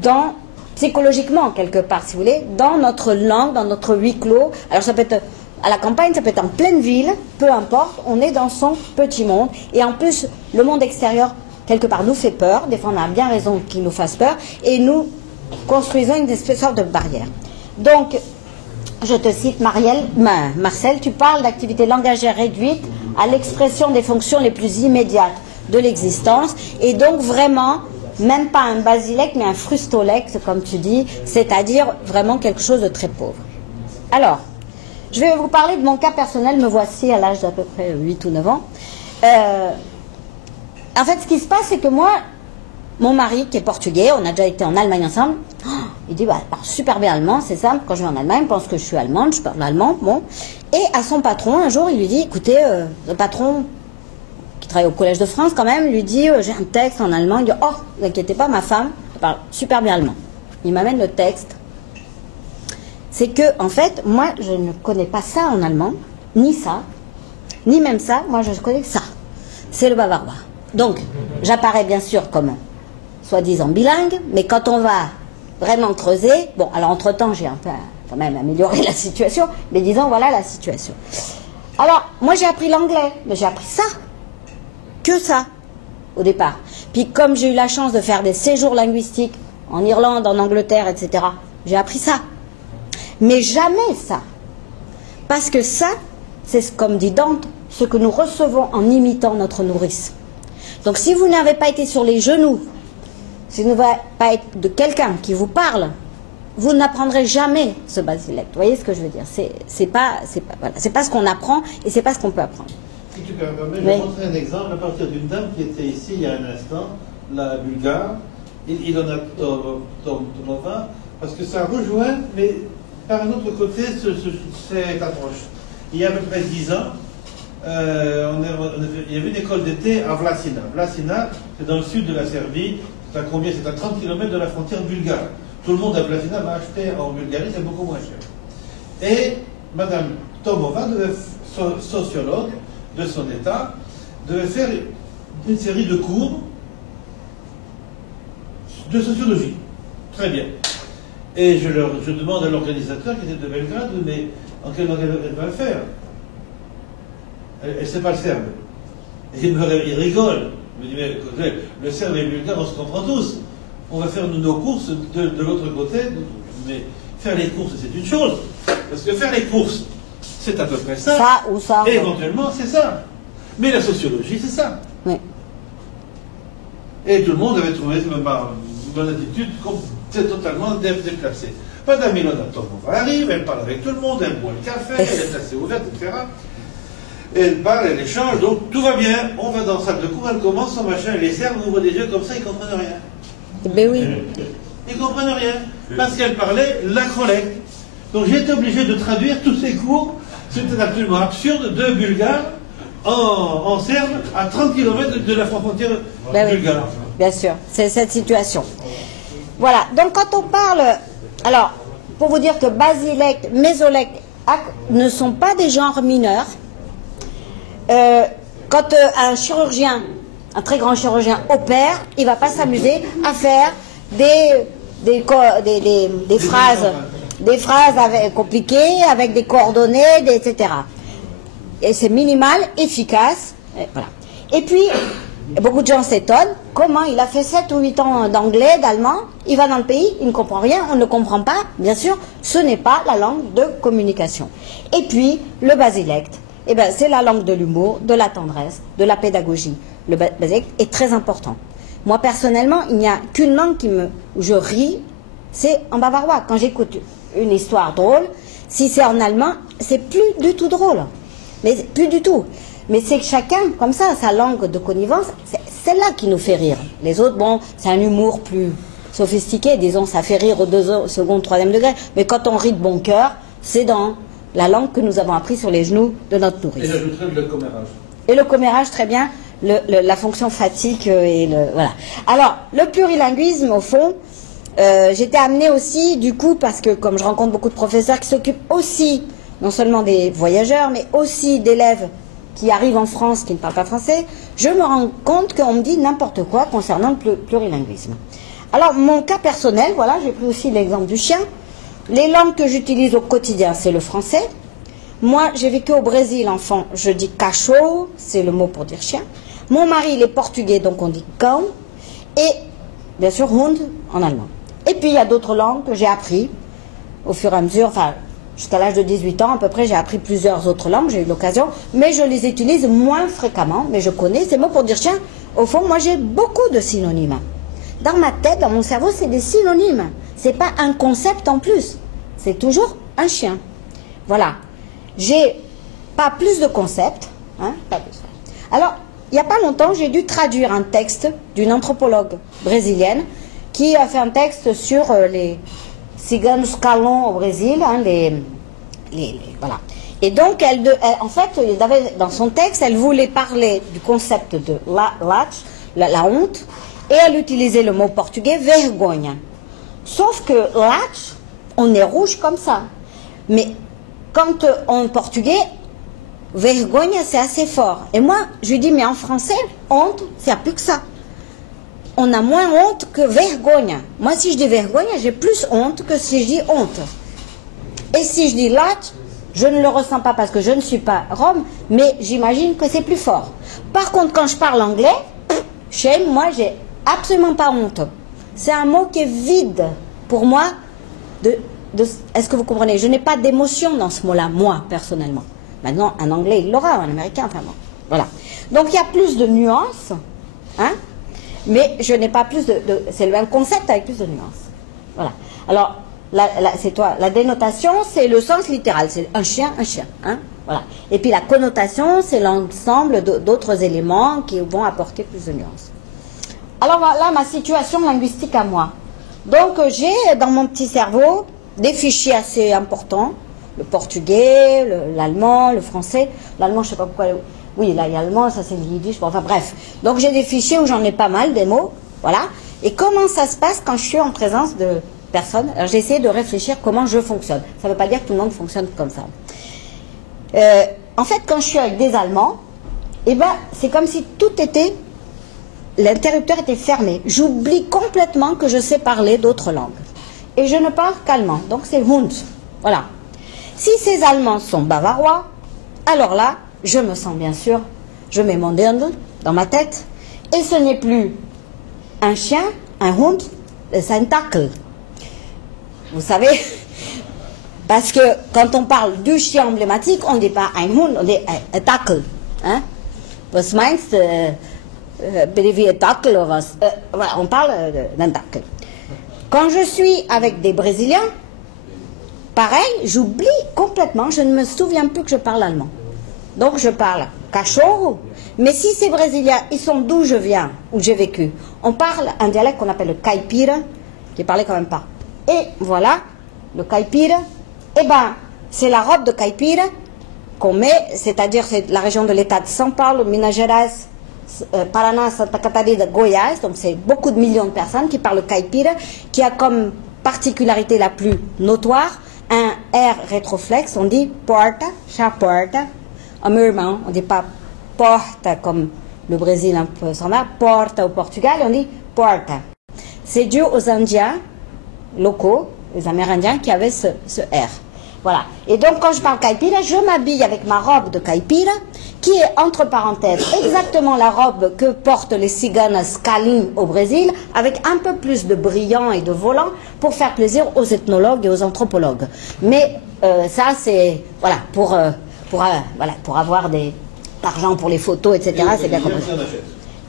dans... psychologiquement, quelque part, si vous voulez, dans notre langue, dans notre huis clos. Alors ça peut être à la campagne, ça peut être en pleine ville, peu importe, on est dans son petit monde. Et en plus, le monde extérieur, quelque part, nous fait peur. Des fois, on a bien raison qu'il nous fasse peur. Et nous construisons une espèce de barrière. Donc, je te cite, Marcel, tu parles d'activité langagière réduite à l'expression des fonctions les plus immédiates de l'existence, et donc vraiment, même pas un basilecte, mais un frustolecte, comme tu dis, c'est-à-dire vraiment quelque chose de très pauvre. Alors, je vais vous parler de mon cas personnel, me voici à l'âge d'à peu près 8 ou 9 ans. En fait, ce qui se passe, c'est que moi, mon mari, qui est portugais, on a déjà été en Allemagne ensemble, il dit, bah, je parle super bien allemand, c'est simple, quand je vais en Allemagne, il pense que je suis allemande, je parle allemand, bon. Et à son patron, un jour, il lui dit, écoutez, le patron, qui travaille au Collège de France quand même, lui dit, j'ai un texte en allemand, il dit, oh, ne vous inquiétez pas, ma femme, elle parle super bien allemand. Il m'amène le texte. C'est que, en fait, moi, je ne connais pas ça en allemand, ni ça, ni même ça, moi, je connais que ça. C'est le bavarois. Donc, j'apparais bien sûr comme soi-disant bilingue, mais quand on va vraiment creuser, bon, alors entre-temps, j'ai un peu quand même amélioré la situation, mais disons, voilà la situation. Alors, moi, j'ai appris l'anglais, mais j'ai appris ça, que ça, au départ. Puis, comme j'ai eu la chance de faire des séjours linguistiques en Irlande, en Angleterre, etc., j'ai appris ça. Mais jamais ça. Parce que ça, c'est comme dit Dante, ce que nous recevons en imitant notre nourrice. Donc si vous n'avez pas été sur les genoux, si vous n'avez pas été de quelqu'un qui vous parle, vous n'apprendrez jamais ce basilecte. Vous voyez ce que je veux dire? C'est pas ce qu'on apprend et c'est pas ce qu'on peut apprendre. Si tu peux me permettre, je vais montrer un exemple à partir d'une dame qui était ici il y a un instant, la Bulgare, Ilona Tomova, parce que ça rejoint, mais par un autre côté, cette approche. Il y a à peu près 10 ans, il y avait une école d'été à Vlasina. Vlasina, c'est dans le sud de la Serbie, c'est à combien? C'est à 30 km de la frontière bulgare. Tout le monde à Vlasina va acheter en Bulgarie, c'est beaucoup moins cher. Et Madame Tomova, sociologue de son État, devait faire une série de cours de sociologie. Très bien. Et je demande à l'organisateur qui était de Belgrade, mais en quelle langue elle va le faire? Elle ne sait pas le serbe. Et il rigole. Il me dit, mais écoutez, le serbe et le bulgare, on se comprend tous. On va faire nos courses de l'autre côté. Mais faire les courses, c'est une chose. Parce que faire les courses, c'est à peu près ça. Ça ou ça. Et éventuellement, c'est ça. Mais la sociologie, c'est ça. Oui. Et tout le monde avait trouvé ma attitude c'est totalement déplacée. Madame Ilona Tomova arrive, elle parle avec tout le monde, elle boit le café, elle est assez ouverte, etc. Et elle parle, elle échange, donc tout va bien. On va dans la salle de cours, elle commence son machin, elle les sert, on ouvre des yeux comme ça, ils ne comprennent rien. Ben oui. Ils ne comprennent rien, parce qu'elle parlait l'acrolecte. Donc j'ai été obligé de traduire tous ces cours, c'était absolument absurde, de bulgare en serbe, à 30 km de la frontière bulgare. Oui, bien sûr, c'est cette situation. Voilà, donc quand on parle, alors, pour vous dire que basilecte, mésolecte ne sont pas des genres mineurs. Quand un chirurgien, un très grand chirurgien opère, il ne va pas s'amuser à faire des phrases compliquées, avec des coordonnées, etc. Et c'est minimal, efficace. Et voilà. Et puis, beaucoup de gens s'étonnent, comment il a fait 7 ou 8 ans d'anglais, d'allemand, il va dans le pays, il ne comprend rien, on ne comprend pas, bien sûr, ce n'est pas la langue de communication. Et puis, le basilecte, eh ben, c'est la langue de l'humour, de la tendresse, de la pédagogie. Le basilecte est très important. Moi, personnellement, il n'y a qu'une langue où je ris, c'est en bavarois. Quand j'écoute une histoire drôle, si c'est en allemand, c'est plus du tout drôle. Mais plus du tout. Mais c'est que chacun, comme ça, sa langue de connivence, c'est celle-là qui nous fait rire. Les autres, bon, c'est un humour plus sophistiqué, disons, ça fait rire au second, troisième degré. Mais quand on rit de bon cœur, c'est dans la langue que nous avons appris sur les genoux de notre nourrice. Et j'ajouterais le commérage. Et le commérage, très bien, la fonction fatigue et voilà. Alors, le plurilinguisme, au fond, j'étais amenée aussi, du coup, parce que comme je rencontre beaucoup de professeurs qui s'occupent aussi, non seulement des voyageurs, mais aussi d'élèves qui arrivent en France, qui ne parlent pas français, je me rends compte qu'on me dit n'importe quoi concernant le plurilinguisme. Alors, mon cas personnel, voilà, j'ai pris aussi l'exemple du chien. Les langues que j'utilise au quotidien, c'est le français. Moi, j'ai vécu au Brésil, enfant, je dis cachorro, c'est le mot pour dire chien. Mon mari, il est portugais, donc on dit cão. Et, bien sûr, hund en allemand. Et puis, il y a d'autres langues que j'ai appris au fur et à mesure, enfin, Jusqu'à l'âge de 18 ans, à peu près, j'ai appris plusieurs autres langues, j'ai eu l'occasion, mais je les utilise moins fréquemment, mais je connais ces mots pour dire, tiens, au fond, moi j'ai beaucoup de synonymes. Dans ma tête, dans mon cerveau, c'est des synonymes. C'est pas un concept en plus. C'est toujours un chien. Voilà. J'ai pas plus de concepts, hein, pas plus. Alors, il n'y a pas longtemps, j'ai dû traduire un texte d'une anthropologue brésilienne qui a fait un texte sur les ciganos calons au Brésil, hein, voilà. Et donc, en fait, dans son texte, elle voulait parler du concept de la honte, et elle utilisait le mot portugais vergonha. Sauf que latch, on est rouge comme ça. Mais quand en portugais, vergonha, c'est assez fort. Et moi, je lui dis, mais en français, honte, c'est plus que ça. On a moins honte que vergonha. Moi, si je dis vergonha, j'ai plus honte que si je dis honte. Et si je dis latch, je ne le ressens pas parce que je ne suis pas rome, mais j'imagine que c'est plus fort. Par contre, quand je parle anglais, shame, moi, j'ai absolument pas honte. C'est un mot qui est vide pour moi. Est-ce que vous comprenez? Je n'ai pas d'émotion dans ce mot-là, moi, personnellement. Maintenant, un anglais, il l'aura, un américain, enfin bon. Voilà. Donc, il y a plus de nuances, hein, mais je n'ai pas plus c'est un concept avec plus de nuances. Voilà. Alors, la dénotation, c'est le sens littéral. C'est un chien, hein, voilà. Et puis, la connotation, c'est l'ensemble d'autres éléments qui vont apporter plus de nuances. Alors, voilà ma situation linguistique à moi. Donc, j'ai dans mon petit cerveau des fichiers assez importants. Le portugais, l'allemand, le français. L'allemand, je ne sais pas pourquoi. Oui, là, il y a l'allemand, ça c'est le yiddish. Bon, enfin, bref. Donc, j'ai des fichiers où j'en ai pas mal, des mots. Voilà. Et comment ça se passe quand je suis en présence de personnes? Alors, j'ai essayé de réfléchir comment je fonctionne. Ça ne veut pas dire que tout le monde fonctionne comme ça. En fait, quand je suis avec des Allemands, eh ben, c'est comme si tout était... L'interrupteur était fermé. J'oublie complètement que je sais parler d'autres langues. Et je ne parle qu'allemand. Donc, c'est Hund. Voilà. Si ces Allemands sont bavarois, alors là, je me sens bien sûr, je mets mon Dirndl dans ma tête, et ce n'est plus un chien, un Hund, c'est un Dackel. Vous savez, parce que quand on parle du chien emblématique, on ne dit pas un Hund, on dit un Dackel. Hein? Was meinst du, bin ich wie ein Dackel oder was? Voilà, on parle d'un Dackel. Quand je suis avec des Brésiliens, pareil, j'oublie complètement, je ne me souviens plus que je parle allemand. Donc je parle cachorro, mais si ces Brésiliens, ils sont d'où je viens, où j'ai vécu, on parle un dialecte qu'on appelle le caipira, qui est parlé quand même pas. Et voilà, le caipira, eh ben, c'est la robe de caipira qu'on met, c'est-à-dire c'est la région de l'État de São Paulo, Minas Gerais, Paraná, Santa Catarina, Goiás, donc c'est beaucoup de millions de personnes qui parlent le caipira, qui a comme particularité la plus notoire un R rétroflexe, on dit porta, cha porta, en meu irmão, on ne dit pas porta comme le Brésil un peu s'en va, porta au Portugal, on dit porta. C'est dû aux Indiens locaux, les Amérindiens qui avaient ce R. Voilà. Et donc quand je parle caipira, je m'habille avec ma robe de caipira, qui est entre parenthèses exactement la robe que portent les ciganas calines au Brésil, avec un peu plus de brillant et de volant pour faire plaisir aux ethnologues et aux anthropologues. Mais ça c'est voilà pour avoir de l'argent pour les photos, etc. C'est bien compris.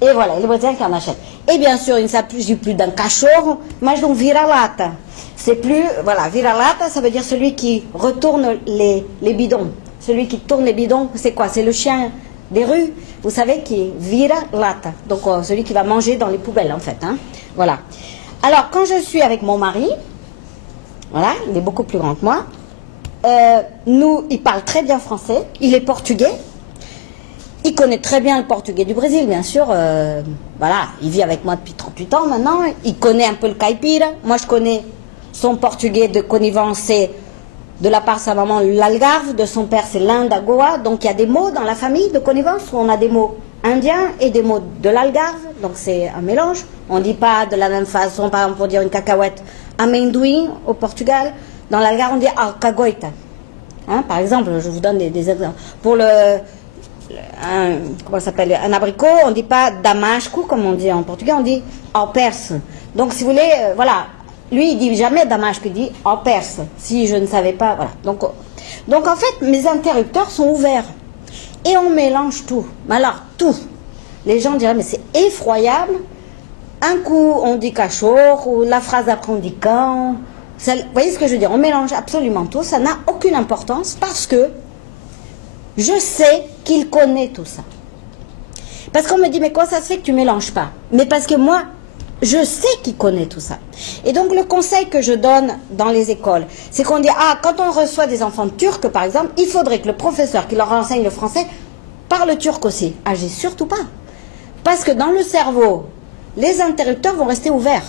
Et voilà, les Brésiliens qui en achètent. Et bien sûr, il ne s'agit plus d'un cachorro, mais d'un vira-lata. C'est plus, voilà, vira-lata, ça veut dire celui qui retourne les bidons. Celui qui tourne les bidons, c'est quoi? C'est le chien des rues, vous savez, qui vira-lata. Donc, celui qui va manger dans les poubelles, en fait. Hein. Voilà. Alors, quand je suis avec mon mari, voilà, il est beaucoup plus grand que moi, il parle très bien français, il est portugais, il connaît très bien le portugais du Brésil, bien sûr. Voilà, il vit avec moi depuis 38 ans maintenant. Il connaît un peu le caipira. Moi, je connais son portugais de connivence, c'est de la part de sa maman l'Algarve, de son père c'est l'Indagoa. Donc, il y a des mots dans la famille de connivence où on a des mots indiens et des mots de l'Algarve. Donc, c'est un mélange. On ne dit pas de la même façon, par exemple, pour dire une cacahuète, amendoim au Portugal. Dans l'Algarve, on dit alcagoita. Hein, par exemple, je vous donne des exemples. Pour comment ça s'appelle, un abricot, on ne dit pas damasco comme on dit en portugais, on dit en perse. Donc si vous voulez, voilà, lui, il dit jamais Damashq, il dit en perse, si je ne savais pas, voilà. Donc en fait, mes interrupteurs sont ouverts. Et on mélange tout. Mais alors, tout. Les gens diraient, mais c'est effroyable. Un coup, on dit Kachour, ou la phrase après, on dit quand. Vous voyez ce que je veux dire? On mélange absolument tout. Ça n'a aucune importance parce que je sais qu'il connaît tout ça. Parce qu'on me dit, mais comment ça se fait que tu ne mélanges pas? Mais parce que moi, je sais qu'il connaît tout ça. Et donc, le conseil que je donne dans les écoles, c'est qu'on dit, quand on reçoit des enfants turcs, par exemple, il faudrait que le professeur qui leur enseigne le français parle turc aussi. Je dis surtout pas. Parce que dans le cerveau, les interrupteurs vont rester ouverts.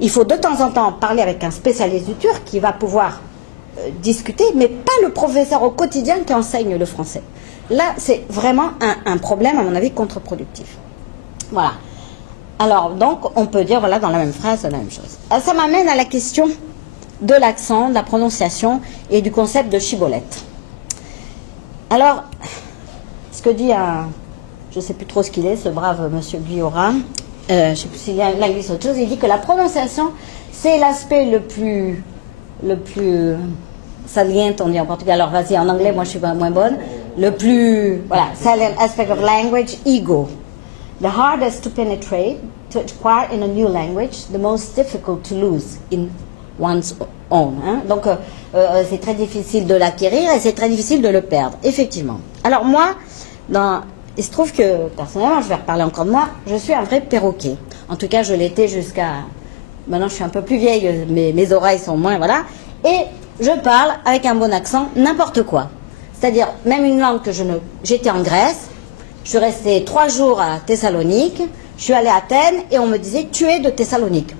Il faut de temps en temps parler avec un spécialiste du turc qui va pouvoir discuter, mais pas le professeur au quotidien qui enseigne le français. Là, c'est vraiment un problème, à mon avis, contre-productif. Voilà. Alors, donc, on peut dire, voilà, dans la même phrase, la même chose. Alors, ça m'amène à la question de l'accent, de la prononciation et du concept de chibolette. Alors, ce que dit je ne sais plus trop ce qu'il est, ce brave monsieur Guillaurat, je ne sais plus s'il y a linguiste autre chose, il dit que la prononciation, c'est l'aspect le plus salient, on dit en portugais, alors vas-y, en anglais, moi je suis moins bonne, le plus, voilà, salient aspect of language, ego. The hardest to penetrate, to acquire in a new language, the most difficult to lose in one's own. Hein? Donc, c'est très difficile de l'acquérir et c'est très difficile de le perdre, effectivement. Alors moi, il se trouve que, personnellement, je vais reparler encore de moi, je suis un vrai perroquet. En tout cas, je l'étais jusqu'à... Maintenant, je suis un peu plus vieille, mes oreilles sont moins, voilà. Et je parle avec un bon accent, n'importe quoi. C'est-à-dire, même une langue que j'étais en Grèce, je suis restée 3 jours à Thessalonique, je suis allée à Athènes et on me disait « tu es de Thessalonique ».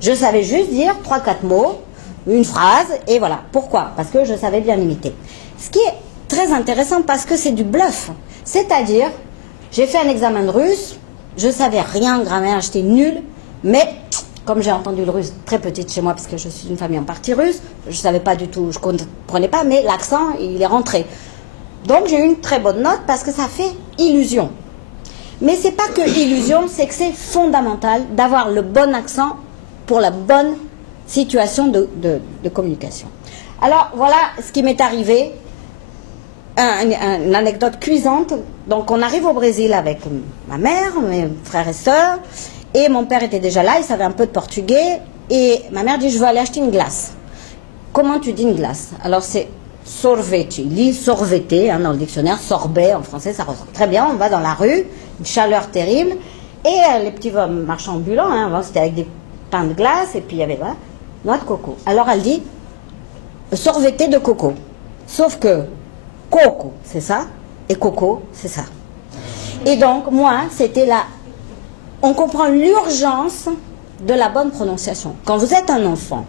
Je savais juste dire 3-4 mots, une phrase, et voilà. Pourquoi? Parce que je savais bien imiter. Ce qui est très intéressant parce que c'est du bluff. C'est-à-dire, j'ai fait un examen de russe, je savais rien en grammaire, j'étais nulle, mais comme j'ai entendu le russe très petite chez moi, parce que je suis une famille en partie russe, je ne savais pas du tout, je ne comprenais pas, mais l'accent, il est rentré. Donc j'ai eu une très bonne note parce que ça fait illusion. Mais c'est pas que illusion, c'est que c'est fondamental d'avoir le bon accent pour la bonne situation de communication. Alors voilà ce qui m'est arrivé, une anecdote cuisante. Donc on arrive au Brésil avec ma mère, mes frères et sœurs, et mon père était déjà là, il savait un peu de portugais, et ma mère dit je veux aller acheter une glace. Comment tu dis une glace? Alors c'est sorvete, il dit sorvete hein, dans le dictionnaire, sorbet en français, ça ressort très bien. On va dans la rue, une chaleur terrible, et les petits marchands ambulants, hein, avant c'était avec des pains de glace, et puis il y avait voilà, noix de coco. Alors elle dit sorvete de coco, sauf que coco c'est ça, et coco c'est ça. Et donc moi c'était là, on comprend l'urgence de la bonne prononciation. Quand vous êtes un enfant,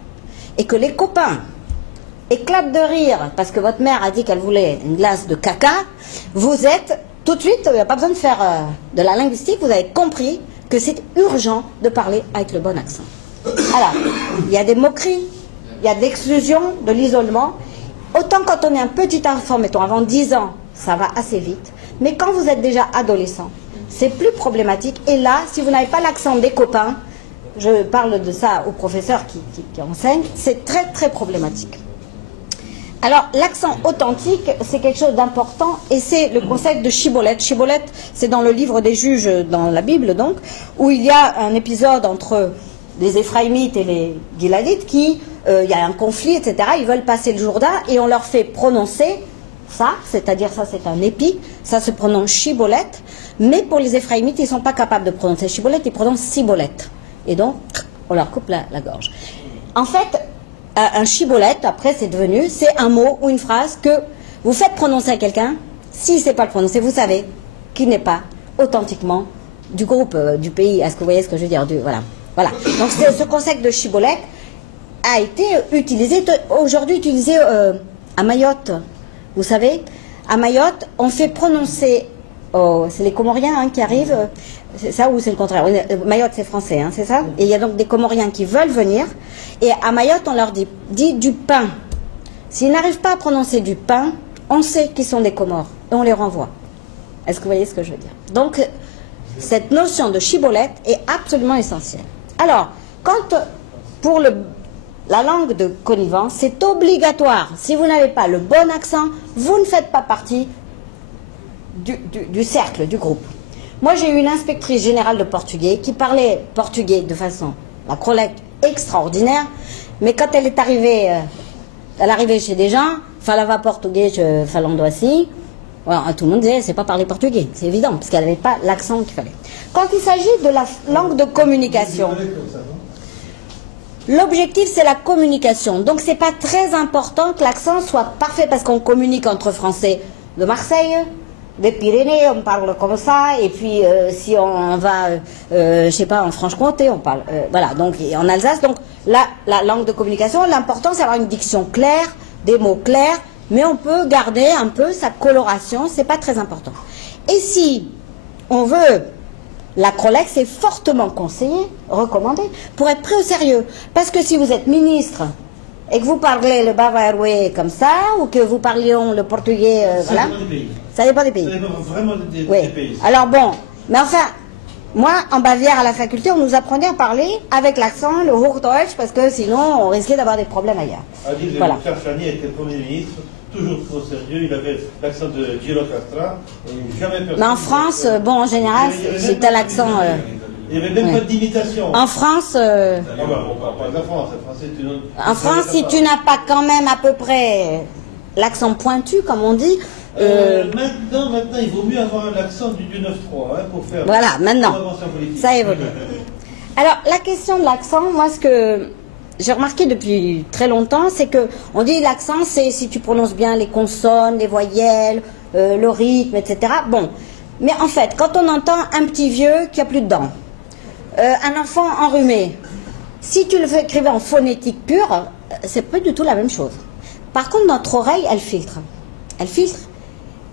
et que les copains éclate de rire parce que votre mère a dit qu'elle voulait une glace de caca, vous êtes tout de suite, il n'y a pas besoin de faire de la linguistique, vous avez compris que c'est urgent de parler avec le bon accent. Alors, il y a des moqueries, il y a de l'exclusion, de l'isolement. Autant quand on est un petit enfant, mettons avant 10 ans, ça va assez vite. Mais quand vous êtes déjà adolescent, c'est plus problématique. Et là, si vous n'avez pas l'accent des copains, je parle de ça aux professeurs qui enseignent, c'est très très problématique. Alors, l'accent authentique, c'est quelque chose d'important et c'est le concept de chibolette. Chibolette, c'est dans le livre des juges, dans la Bible donc, où il y a un épisode entre les Éphraïmites et les Giladites il y a un conflit, etc. Ils veulent passer le Jourdain et on leur fait prononcer ça, c'est-à-dire ça c'est un épi, ça se prononce chibolette, mais pour les Éphraïmites, ils ne sont pas capables de prononcer chibolette, ils prononcent cibolette. Et donc, on leur coupe la gorge. En fait, un chibolette, après c'est devenu, c'est un mot ou une phrase que vous faites prononcer à quelqu'un, s'il ne sait pas le prononcer, vous savez qu'il n'est pas authentiquement du groupe, du pays. Est-ce que vous voyez ce que je veux dire? Voilà. Donc ce concept de chibolette a été utilisé, aujourd'hui utilisé à Mayotte. Vous savez, à Mayotte, on fait prononcer, c'est les Comoriens hein, qui arrivent, c'est ça ou c'est le contraire? Mayotte c'est français, hein, c'est ça? Et il y a donc des Comoriens qui veulent venir, et à Mayotte on leur dit du pain. S'ils n'arrivent pas à prononcer du pain, on sait qu'ils sont des Comores, et on les renvoie. Est-ce que vous voyez ce que je veux dire? Donc, cette notion de chibolette est absolument essentielle. Alors, pour la langue de connivence, c'est obligatoire. Si vous n'avez pas le bon accent, vous ne faites pas partie du cercle, du groupe. Moi, j'ai eu une inspectrice générale de portugais qui parlait portugais de façon, la collecte, extraordinaire, mais quand elle est arrivée, chez des gens, falava portugais, falando assim, voilà, tout le monde disait, elle ne sait pas parler portugais, c'est évident, parce qu'elle n'avait pas l'accent qu'il fallait. Quand il s'agit de la langue de communication, l'objectif, c'est la communication. Donc, ce n'est pas très important que l'accent soit parfait, parce qu'on communique entre Français de Marseille, des Pyrénées, on parle comme ça, et puis si on va, je sais pas, en Franche-Comté, on parle, voilà, donc en Alsace. Donc, la langue de communication, l'important, c'est d'avoir une diction claire, des mots clairs, mais on peut garder un peu sa coloration, c'est pas très important. Et si on veut l'acrolex, c'est fortement conseillé, recommandé, pour être pris au sérieux. Parce que si vous êtes ministre et que vous parlez le bavarois comme ça, ou que vous parliez le portugais, voilà. Ça dépend des pays. Ça dépend vraiment des pays. Alors bon, mais enfin, moi, en Bavière, à la faculté, on nous apprenait à parler avec l'accent, le Hochdeutsch, parce que sinon, on risquait d'avoir des problèmes ailleurs. Adil Pierre Chani était Premier ministre, toujours trop sérieux, il avait l'accent de Giro Castra, et jamais personne... Mais en France, bon, en général, c'était l'accent... Il n'y avait même pas d'imitation. En France... En France, si tu n'as pas quand même à peu près l'accent pointu, comme on dit... Maintenant, il vaut mieux avoir l'accent du 9-3 pour faire... Voilà, maintenant, ça évolue. Alors, la question de l'accent, moi, ce que j'ai remarqué depuis très longtemps, c'est que on dit l'accent, c'est si tu prononces bien les consonnes, les voyelles, le rythme, etc. Bon, mais en fait, quand on entend un petit vieux qui a plus de dents, un enfant enrhumé, si tu le fais écrire en phonétique pure, c'est pas du tout la même chose. Par contre, notre oreille, elle filtre. Elle filtre.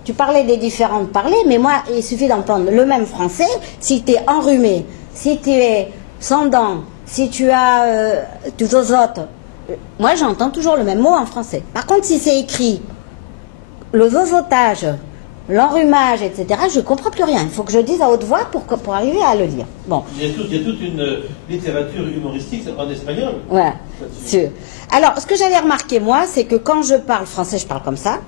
Tu parlais des différentes parlées, mais moi, il suffit d'entendre le même français. Si tu es enrhumé, si tu es sans dents, si tu as tu zozotes, moi j'entends toujours le même mot en français. Par contre, si c'est écrit le zozotage, l'enrhumage, etc., je ne comprends plus rien. Il faut que je dise à haute voix pour arriver à le lire. Bon. Il y a toute une littérature humoristique en espagnol. Ouais, sûr. Alors, ce que j'avais remarqué, moi, c'est que quand je parle français, je parle comme ça.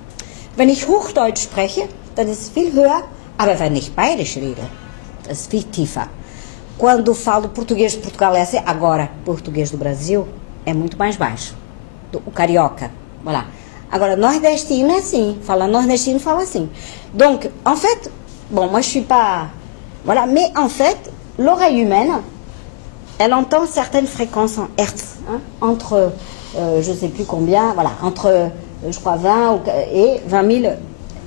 Wenn ich Hochdeutsch spreche, dann ist es viel höher, aber wenn ich Bayerisch rede, das ist viel tiefer. Quando falo português de Portugal é assim, agora, português do Brasil é muito mais baixo. O carioca, voilà. Agora, nordestino é assim, fala nordestino, fala assim. Donc, en fait, bon, moi je suis pas... Voilà, mais en fait, l'oreille humaine, elle entend certaines fréquences en hertz, hein, entre, je ne sais plus combien, voilà, entre... je crois 20 et 20 000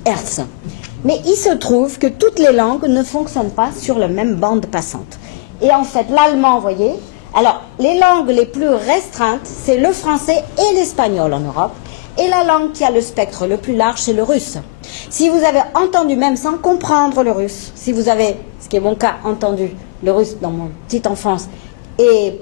Hertz. Mais il se trouve que toutes les langues ne fonctionnent pas sur la même bande passante. Et en fait, l'allemand, vous voyez, alors les langues les plus restreintes, c'est le français et l'espagnol en Europe. Et la langue qui a le spectre le plus large, c'est le russe. Si vous avez entendu, même sans comprendre le russe, si vous avez, ce qui est mon cas, entendu le russe dans mon petite enfance, et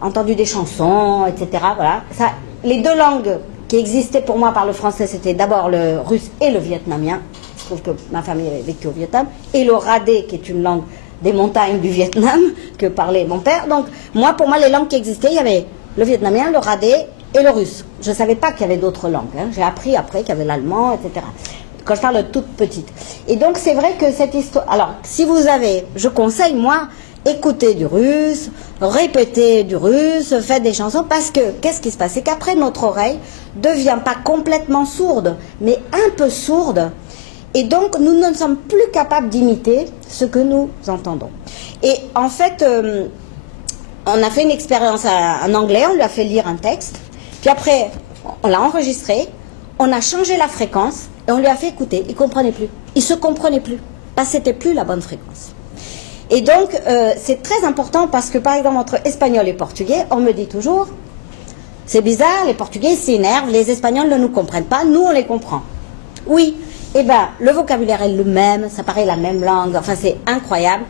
entendu des chansons, etc., voilà, ça, les deux langues qui existait pour moi par le français, c'était d'abord le russe et le vietnamien. Je trouve que ma famille avait vécu au Vietnam. Et le radé, qui est une langue des montagnes du Vietnam, que parlait mon père. Donc, moi, pour moi, les langues qui existaient, il y avait le vietnamien, le radé et le russe. Je ne savais pas qu'il y avait d'autres langues. Hein. J'ai appris après qu'il y avait l'allemand, etc. Quand je parle de toute petite. Et donc, c'est vrai que cette histoire... Alors, si vous avez... Je conseille, moi... Écoutez du russe, répétez du russe, faites des chansons, parce que, qu'est-ce qui se passe? C'est qu'après, notre oreille devient pas complètement sourde, mais un peu sourde, et donc nous ne sommes plus capables d'imiter ce que nous entendons. Et en fait, on a fait une expérience en anglais, on lui a fait lire un texte, puis après, on l'a enregistré, on a changé la fréquence, et on lui a fait écouter, il ne comprenait plus, il ne se comprenait plus, parce que c'était plus la bonne fréquence. Et donc, c'est très important parce que, par exemple, entre espagnol et portugais, on me dit toujours, c'est bizarre, les portugais s'énervent, les espagnols ne nous comprennent pas, nous, on les comprend. Oui, eh bien, le vocabulaire est le même, ça paraît la même langue, enfin, c'est incroyable.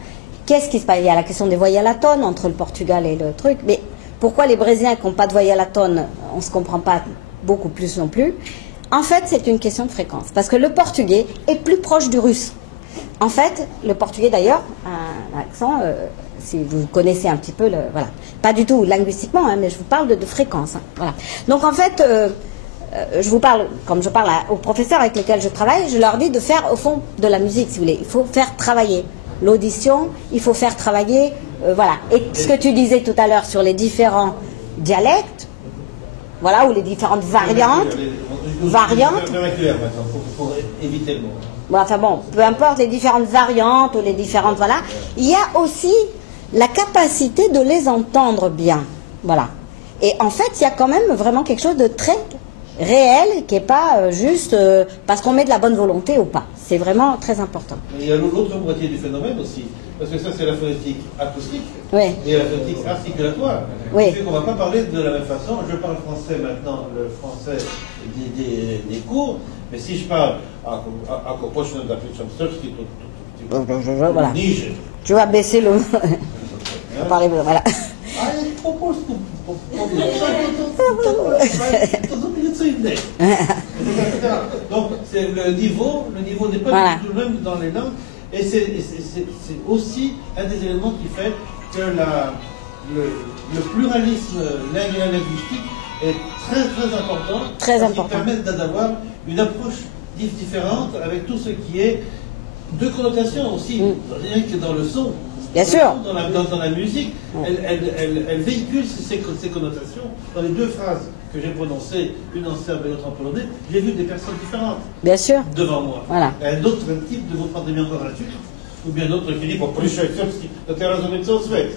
Qu'est-ce qui se passe? Il y a la question des voyelles à tonne entre le Portugal et le truc, mais pourquoi les Brésiliens qui n'ont pas de voyelles à tonne, on ne se comprend pas beaucoup plus non plus? En fait, c'est une question de fréquence, parce que le portugais est plus proche du russe. En fait, le portugais d'ailleurs a un accent, si vous connaissez un petit peu, voilà, pas du tout linguistiquement, hein, mais je vous parle de fréquence. Hein, voilà. Donc en fait, je vous parle, comme je parle aux professeurs avec lesquels je travaille, je leur dis de faire au fond de la musique, si vous voulez. Il faut faire travailler l'audition, il faut faire travailler, voilà. Et ce que tu disais tout à l'heure sur les différents dialectes, voilà, ou les différentes variantes. Pour éviter le mot. Bon, enfin bon, peu importe les différentes variantes ou les différentes, voilà. Il y a aussi la capacité de les entendre bien, voilà. Et en fait, il y a quand même vraiment quelque chose de très réel qui n'est pas juste parce qu'on met de la bonne volonté ou pas. C'est vraiment très important. Mais il y a l'autre moitié du phénomène aussi, parce que ça c'est la phonétique acoustique, oui. Et il y a la phonétique articulatoire. Oui. On ne va pas parler de la même façon. Je parle français maintenant, le français des cours, mais si je parle voilà. Tu vas baisser le... parler, voilà. Donc le niveau n'est pas voilà. Du tout le même dans les langues, et c'est aussi un des éléments qui fait que le pluralisme linguistique est très très important, très important. Qui permet d'avoir une approche différente avec tout ce qui est de connotation aussi, rien que dans le son. Bien sûr. Dans la musique, elle véhicule ces connotations. Dans les deux phrases que j'ai prononcées, une en serbe et l'autre en polonais, j'ai vu des personnes différentes. Bien sûr. Devant moi. Voilà. Un autre type de vous prendrez encore là-dessus, ou bien d'autres qui disent, pour plus cher que tu as raison de souhait.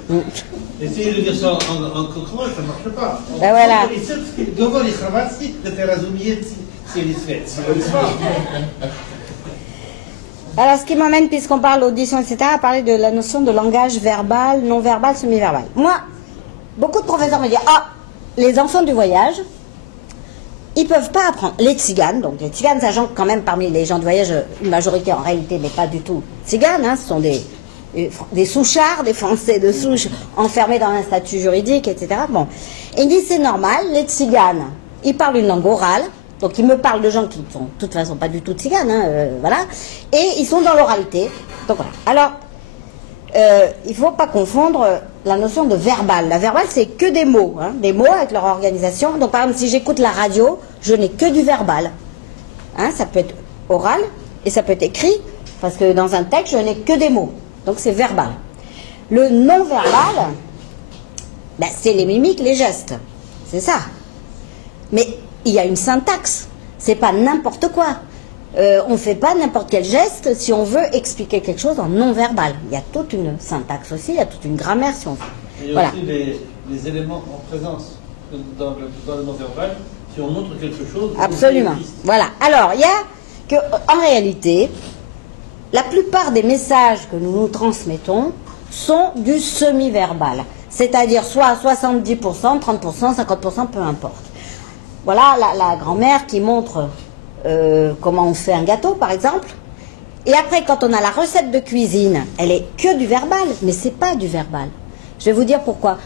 Essayez de dire ça en croix, ça ne marche pas. Ben voilà. Alors, ce qui m'emmène, puisqu'on parle d'audition, etc., à parler de la notion de langage verbal, non-verbal, semi-verbal. Moi, beaucoup de professeurs me disent, les enfants du voyage, ils ne peuvent pas apprendre. Les tziganes, donc les tziganes, sachant que quand même parmi les gens du voyage, une majorité en réalité n'est pas du tout tziganes, hein, ce sont des souchards, des Français de souche enfermés dans un statut juridique, etc. Bon. Et ils disent, c'est normal, les tziganes, ils parlent une langue orale, donc ils me parlent de gens qui sont de toute façon pas du tout tziganes, hein, voilà, et ils sont dans l'oralité. Donc voilà. Alors, il ne faut pas confondre la notion de verbal. La verbal, c'est que des mots, hein, des mots avec leur organisation. Donc par exemple, si j'écoute la radio, je n'ai que du verbal. Hein, ça peut être oral et ça peut être écrit, parce que dans un texte, je n'ai que des mots. Donc c'est verbal. Le non-verbal, ben, c'est les mimiques, les gestes. C'est ça. Mais il y a une syntaxe. C'est pas n'importe quoi. On ne fait pas n'importe quel geste si on veut expliquer quelque chose en non-verbal. Il y a toute une syntaxe aussi, il y a toute une grammaire si on veut. Il y a voilà. Aussi les éléments en présence dans le non-verbal si on montre quelque chose. Absolument. Voilà. Alors, il y a que, en réalité, la plupart des messages que nous nous transmettons sont du semi-verbal. C'est-à-dire soit à 70%, 30%, 50%, peu importe. Voilà la grand-mère qui montre comment on fait un gâteau, par exemple. Et après, quand on a la recette de cuisine, elle est que du verbal, mais c'est pas du verbal. Je vais vous dire pourquoi.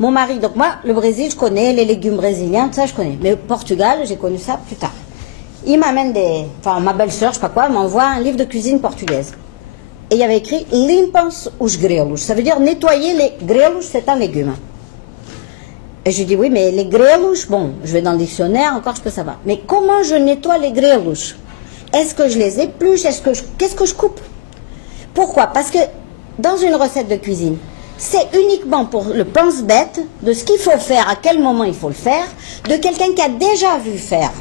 Mon mari, donc moi, le Brésil, je connais les légumes brésiliens, tout ça, je connais. Mais au Portugal, j'ai connu ça plus tard. Il m'amène enfin, ma belle-sœur, je sais pas quoi, m'envoie un livre de cuisine portugaise. Et il y avait écrit « Limpam os grelos ». Ça veut dire nettoyer les grelos, c'est un légume. Et je lui dis, oui, mais les grelos, bon, je vais dans le dictionnaire, encore je peux savoir. Mais comment je nettoie les grelos? Est-ce que je les épluche? Qu'est-ce que je coupe? Pourquoi? Parce que dans une recette de cuisine, c'est uniquement pour le pense-bête de ce qu'il faut faire, à quel moment il faut le faire, de quelqu'un qui a déjà vu faire,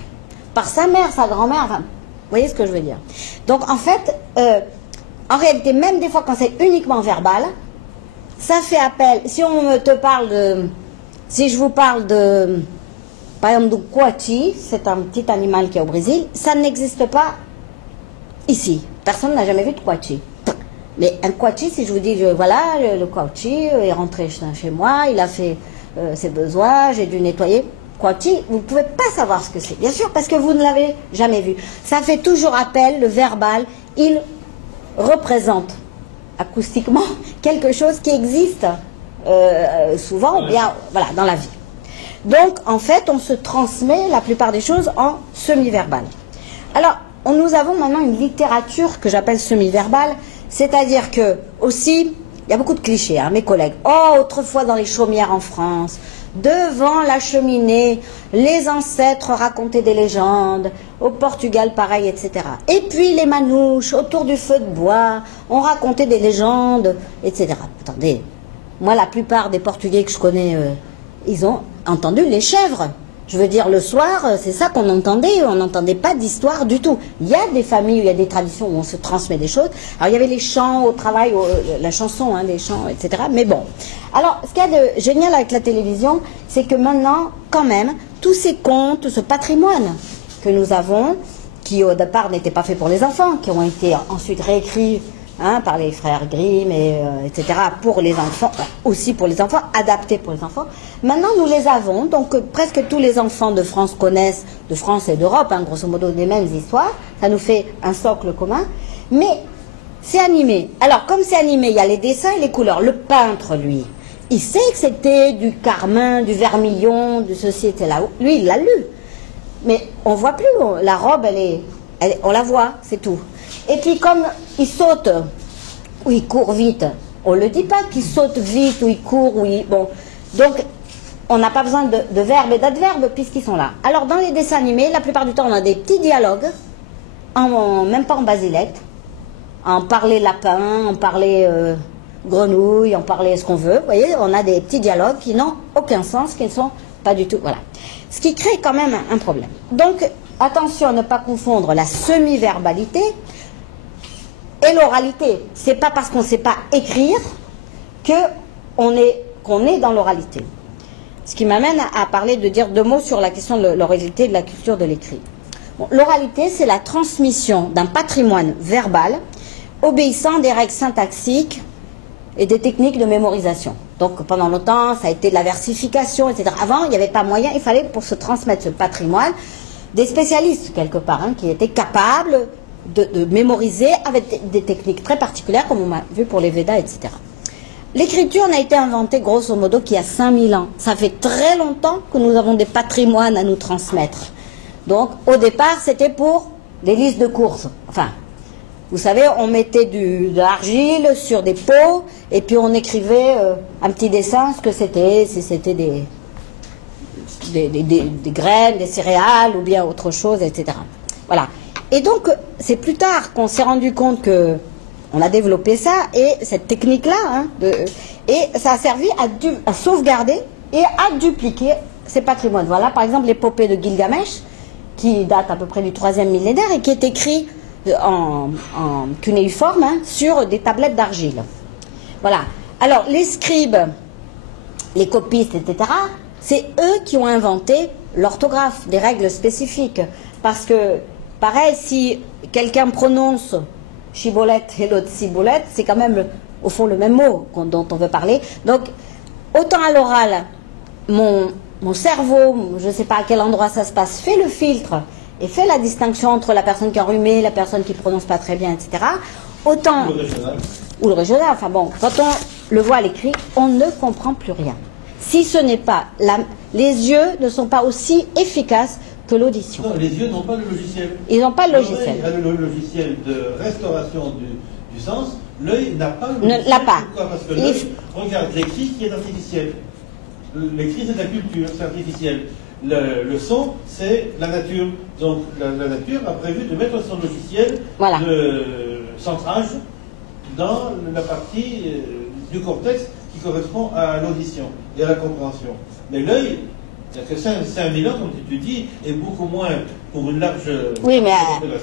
par sa mère, sa grand-mère, enfin, vous voyez ce que je veux dire? Donc, en fait, en réalité, même des fois quand c'est uniquement verbal, ça fait appel, si on te parle de... Si je vous parle de, par exemple, du coati, c'est un petit animal qui est au Brésil, ça n'existe pas ici. Personne n'a jamais vu de coati. Mais un coati, si je vous dis, voilà, le coati est rentré chez moi, il a fait ses besoins, j'ai dû nettoyer. Coati, vous ne pouvez pas savoir ce que c'est. Bien sûr, parce que vous ne l'avez jamais vu. Ça fait toujours appel, le verbal, il représente acoustiquement quelque chose qui existe. Souvent, bien, voilà, dans la vie. Donc, en fait, on se transmet la plupart des choses en semi-verbal. Alors, nous avons maintenant une littérature que j'appelle semi-verbale, c'est-à-dire que aussi, il y a beaucoup de clichés, hein, mes collègues. Oh, autrefois dans les chaumières en France, devant la cheminée, les ancêtres racontaient des légendes, au Portugal pareil, etc. Et puis les manouches, autour du feu de bois, on racontait des légendes, etc. Attendez, moi la plupart des Portugais que je connais, ils ont entendu les chèvres. Je veux dire, le soir, c'est ça qu'on entendait, on n'entendait pas d'histoire du tout. Il y a des familles où il y a des traditions où on se transmet des choses. Alors, il y avait les chants au travail, la chanson, hein, les chants, etc. Mais bon. Alors, ce qu'il y a de génial avec la télévision, c'est que maintenant, quand même, tous ces contes, ce patrimoine que nous avons, qui au départ n'étaient pas faits pour les enfants, qui ont été ensuite réécrits, hein, par les frères Grimm, etc., pour les enfants, aussi pour les enfants, adaptés pour les enfants. Maintenant, nous les avons, donc presque tous les enfants de France connaissent, de France et d'Europe, hein, grosso modo, les mêmes histoires. Ça nous fait un socle commun. Mais c'est animé. Alors, comme c'est animé, il y a les dessins et les couleurs. Le peintre, lui, il sait que c'était du carmin, du vermillon, de ceci et là. Lui, il l'a lu. Mais on ne voit plus. La robe, on la voit, c'est tout. Et puis comme il saute ou il court vite, on ne le dit pas qu'il saute vite ou il court ou il... Bon, donc on n'a pas besoin de verbes et d'adverbes puisqu'ils sont là. Alors dans les dessins animés, la plupart du temps on a des petits dialogues, même pas en basilecte, en parler lapin, en parler grenouille, en parler ce qu'on veut. Vous voyez, on a des petits dialogues qui n'ont aucun sens, qui ne sont pas du tout... Voilà. Ce qui crée quand même un problème. Donc attention à ne pas confondre la semi-verbalité et l'oralité. C'est pas parce qu'on ne sait pas écrire qu'on est dans l'oralité. Ce qui m'amène à parler, de dire deux mots sur la question de l'oralité et de la culture de l'écrit. Bon, l'oralité, c'est la transmission d'un patrimoine verbal obéissant à des règles syntaxiques et des techniques de mémorisation. Donc pendant longtemps, ça a été de la versification, etc. Avant, il n'y avait pas moyen, il fallait pour se transmettre ce patrimoine des spécialistes quelque part, hein, qui étaient capables de mémoriser avec des techniques très particulières, comme on a vu pour les Védas, etc. L'écriture n'a été inventée grosso modo qu'il y a 5000 ans. Ça fait très longtemps que nous avons des patrimoines à nous transmettre. Donc au départ, c'était pour des listes de courses. Enfin, vous savez, on mettait de l'argile sur des pots et puis on écrivait un petit dessin, ce que c'était, si c'était des graines, des céréales ou bien autre chose, etc. Voilà. Et donc, c'est plus tard qu'on s'est rendu compte que on a développé ça, et cette technique-là, hein, et ça a servi à sauvegarder et à dupliquer ces patrimoines. Voilà, par exemple, l'épopée de Gilgamesh, qui date à peu près du 3e millénaire et qui est écrit en cunéiforme, hein, sur des tablettes d'argile. Voilà. Alors, les scribes, les copistes, etc., c'est eux qui ont inventé l'orthographe, des règles spécifiques. Parce que, pareil, si quelqu'un prononce chibolette et l'autre ciboulette, c'est quand même, au fond, le même mot dont on veut parler. Donc, autant à l'oral, mon cerveau, je ne sais pas à quel endroit ça se passe, fait le filtre et fait la distinction entre la personne qui est enrhumée, la personne qui ne prononce pas très bien, etc. Autant... Ou le régional. Enfin bon, quand on le voit à l'écrit, on ne comprend plus rien. Si ce n'est pas... les yeux ne sont pas aussi efficaces que l'audition. Non, les yeux n'ont pas le logiciel. Ils n'ont pas le logiciel. Il y a le logiciel de restauration du sens. L'œil n'a pas le logiciel. Ne l'a pas. Pourquoi? Parce que l'œil regarde l'écrit qui est artificiel. L'écrit, c'est de la culture, c'est artificiel. Le son, c'est la nature. Donc, la nature a prévu de mettre son logiciel de centrage dans la partie du cortex qui correspond à l'audition et à la compréhension. Mais l'œil, il n'y a que 5000 ans, comme tu dis, et beaucoup moins pour une large... Oui, mais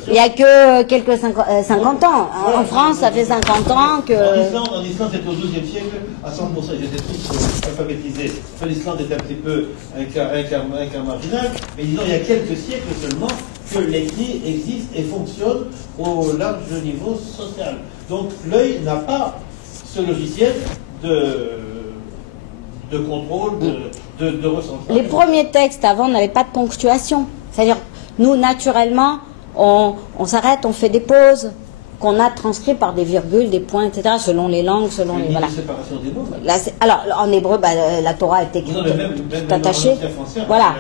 il n'y a que quelques 50 ans. En France, ça fait 50 ans que... En Islande, c'était au XIIe siècle, à 100%, ils étaient tous alphabétisés. Enfin, l'Islande était un petit peu un cas marginal, mais disons, il y a quelques siècles seulement que l'écrit existe et fonctionne au large niveau social. Donc, l'œil n'a pas ce logiciel de contrôle, de recentrage. Les premiers textes avant n'avaient pas de ponctuation. C'est-à-dire, nous, naturellement, on s'arrête, on fait des pauses, qu'on a transcrites par des virgules, des points, etc., selon les langues, selon les... Voilà. Séparation des mots. Là, alors, en hébreu, la Torah est écrite tout attachée. Voilà.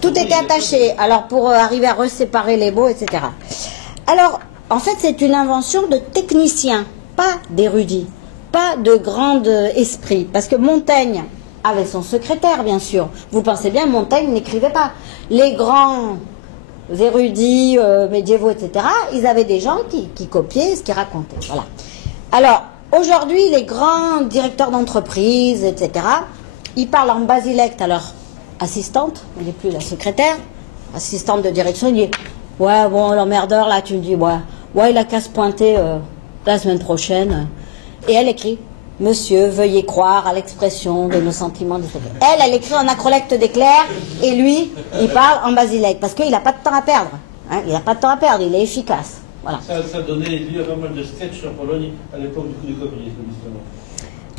Tout était attaché. Alors, pour arriver à reséparer les mots, etc. Alors, en fait, c'est une invention de techniciens, pas d'érudits, pas de grand esprit. Parce que Montaigne avait son secrétaire, bien sûr. Vous pensez bien, Montaigne n'écrivait pas. Les grands érudits médiévaux, etc., ils avaient des gens qui copiaient ce qu'ils racontaient. Voilà. Alors, aujourd'hui, les grands directeurs d'entreprise, etc., ils parlent en basilecte à leur assistante, elle n'est plus la secrétaire, assistante de direction, il dit « Ouais, bon, l'emmerdeur, là, tu me dis, ouais, il a qu'à se pointer la semaine prochaine. » Et elle écrit « Monsieur, veuillez croire à l'expression de nos sentiments. » Elle écrit en acrolecte d'éclair, et lui, il parle en basilecte, parce qu'il n'a pas de temps à perdre. Hein, il n'a pas de temps à perdre, il est efficace. Voilà. Ça donnait lieu à pas mal de sketchs en Pologne à l'époque du communisme, justement.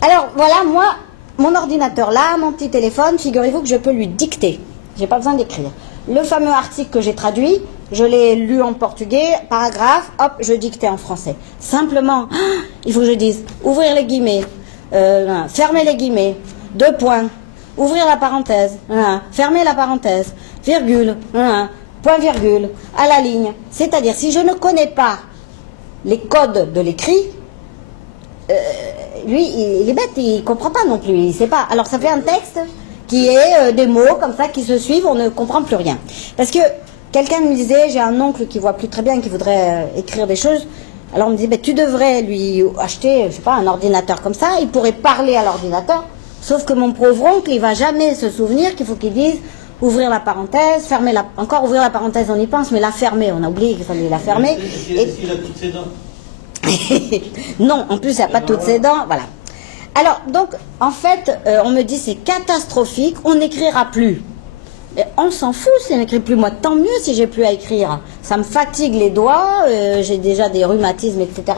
Alors, voilà, moi, mon ordinateur là, mon petit téléphone, figurez-vous que je peux lui dicter. J'ai pas besoin d'écrire. Le fameux article que j'ai traduit, je l'ai lu en portugais, paragraphe, hop, je dictais en français. Simplement, il faut que je dise, ouvrir les guillemets, fermer les guillemets, 2 points, ouvrir la parenthèse, fermer la parenthèse, virgule, point virgule, à la ligne. C'est-à-dire, si je ne connais pas les codes de l'écrit, lui, il est bête, il ne comprend pas non plus, il ne sait pas. Alors ça fait un texte qui est des mots comme ça qui se suivent, on ne comprend plus rien. Parce que quelqu'un me disait, j'ai un oncle qui voit plus très bien, qui voudrait écrire des choses. Alors on me dit, tu devrais lui acheter, je sais pas, un ordinateur comme ça, il pourrait parler à l'ordinateur. Sauf que mon pauvre oncle, il va jamais se souvenir qu'il faut qu'il dise ouvrir la parenthèse, fermer la... Encore ouvrir la parenthèse, on y pense, mais la fermer, on a oublié qu'il fallait la fermer. Est-ce qu'il a toutes ses dents? Non, en plus, il n'y a pas toutes ses dents, voilà. Alors, donc, en fait, on me dit c'est catastrophique, on n'écrira plus. Et on s'en fout si on n'écrit plus. Moi, tant mieux si j'ai plus à écrire. Ça me fatigue les doigts, j'ai déjà des rhumatismes, etc.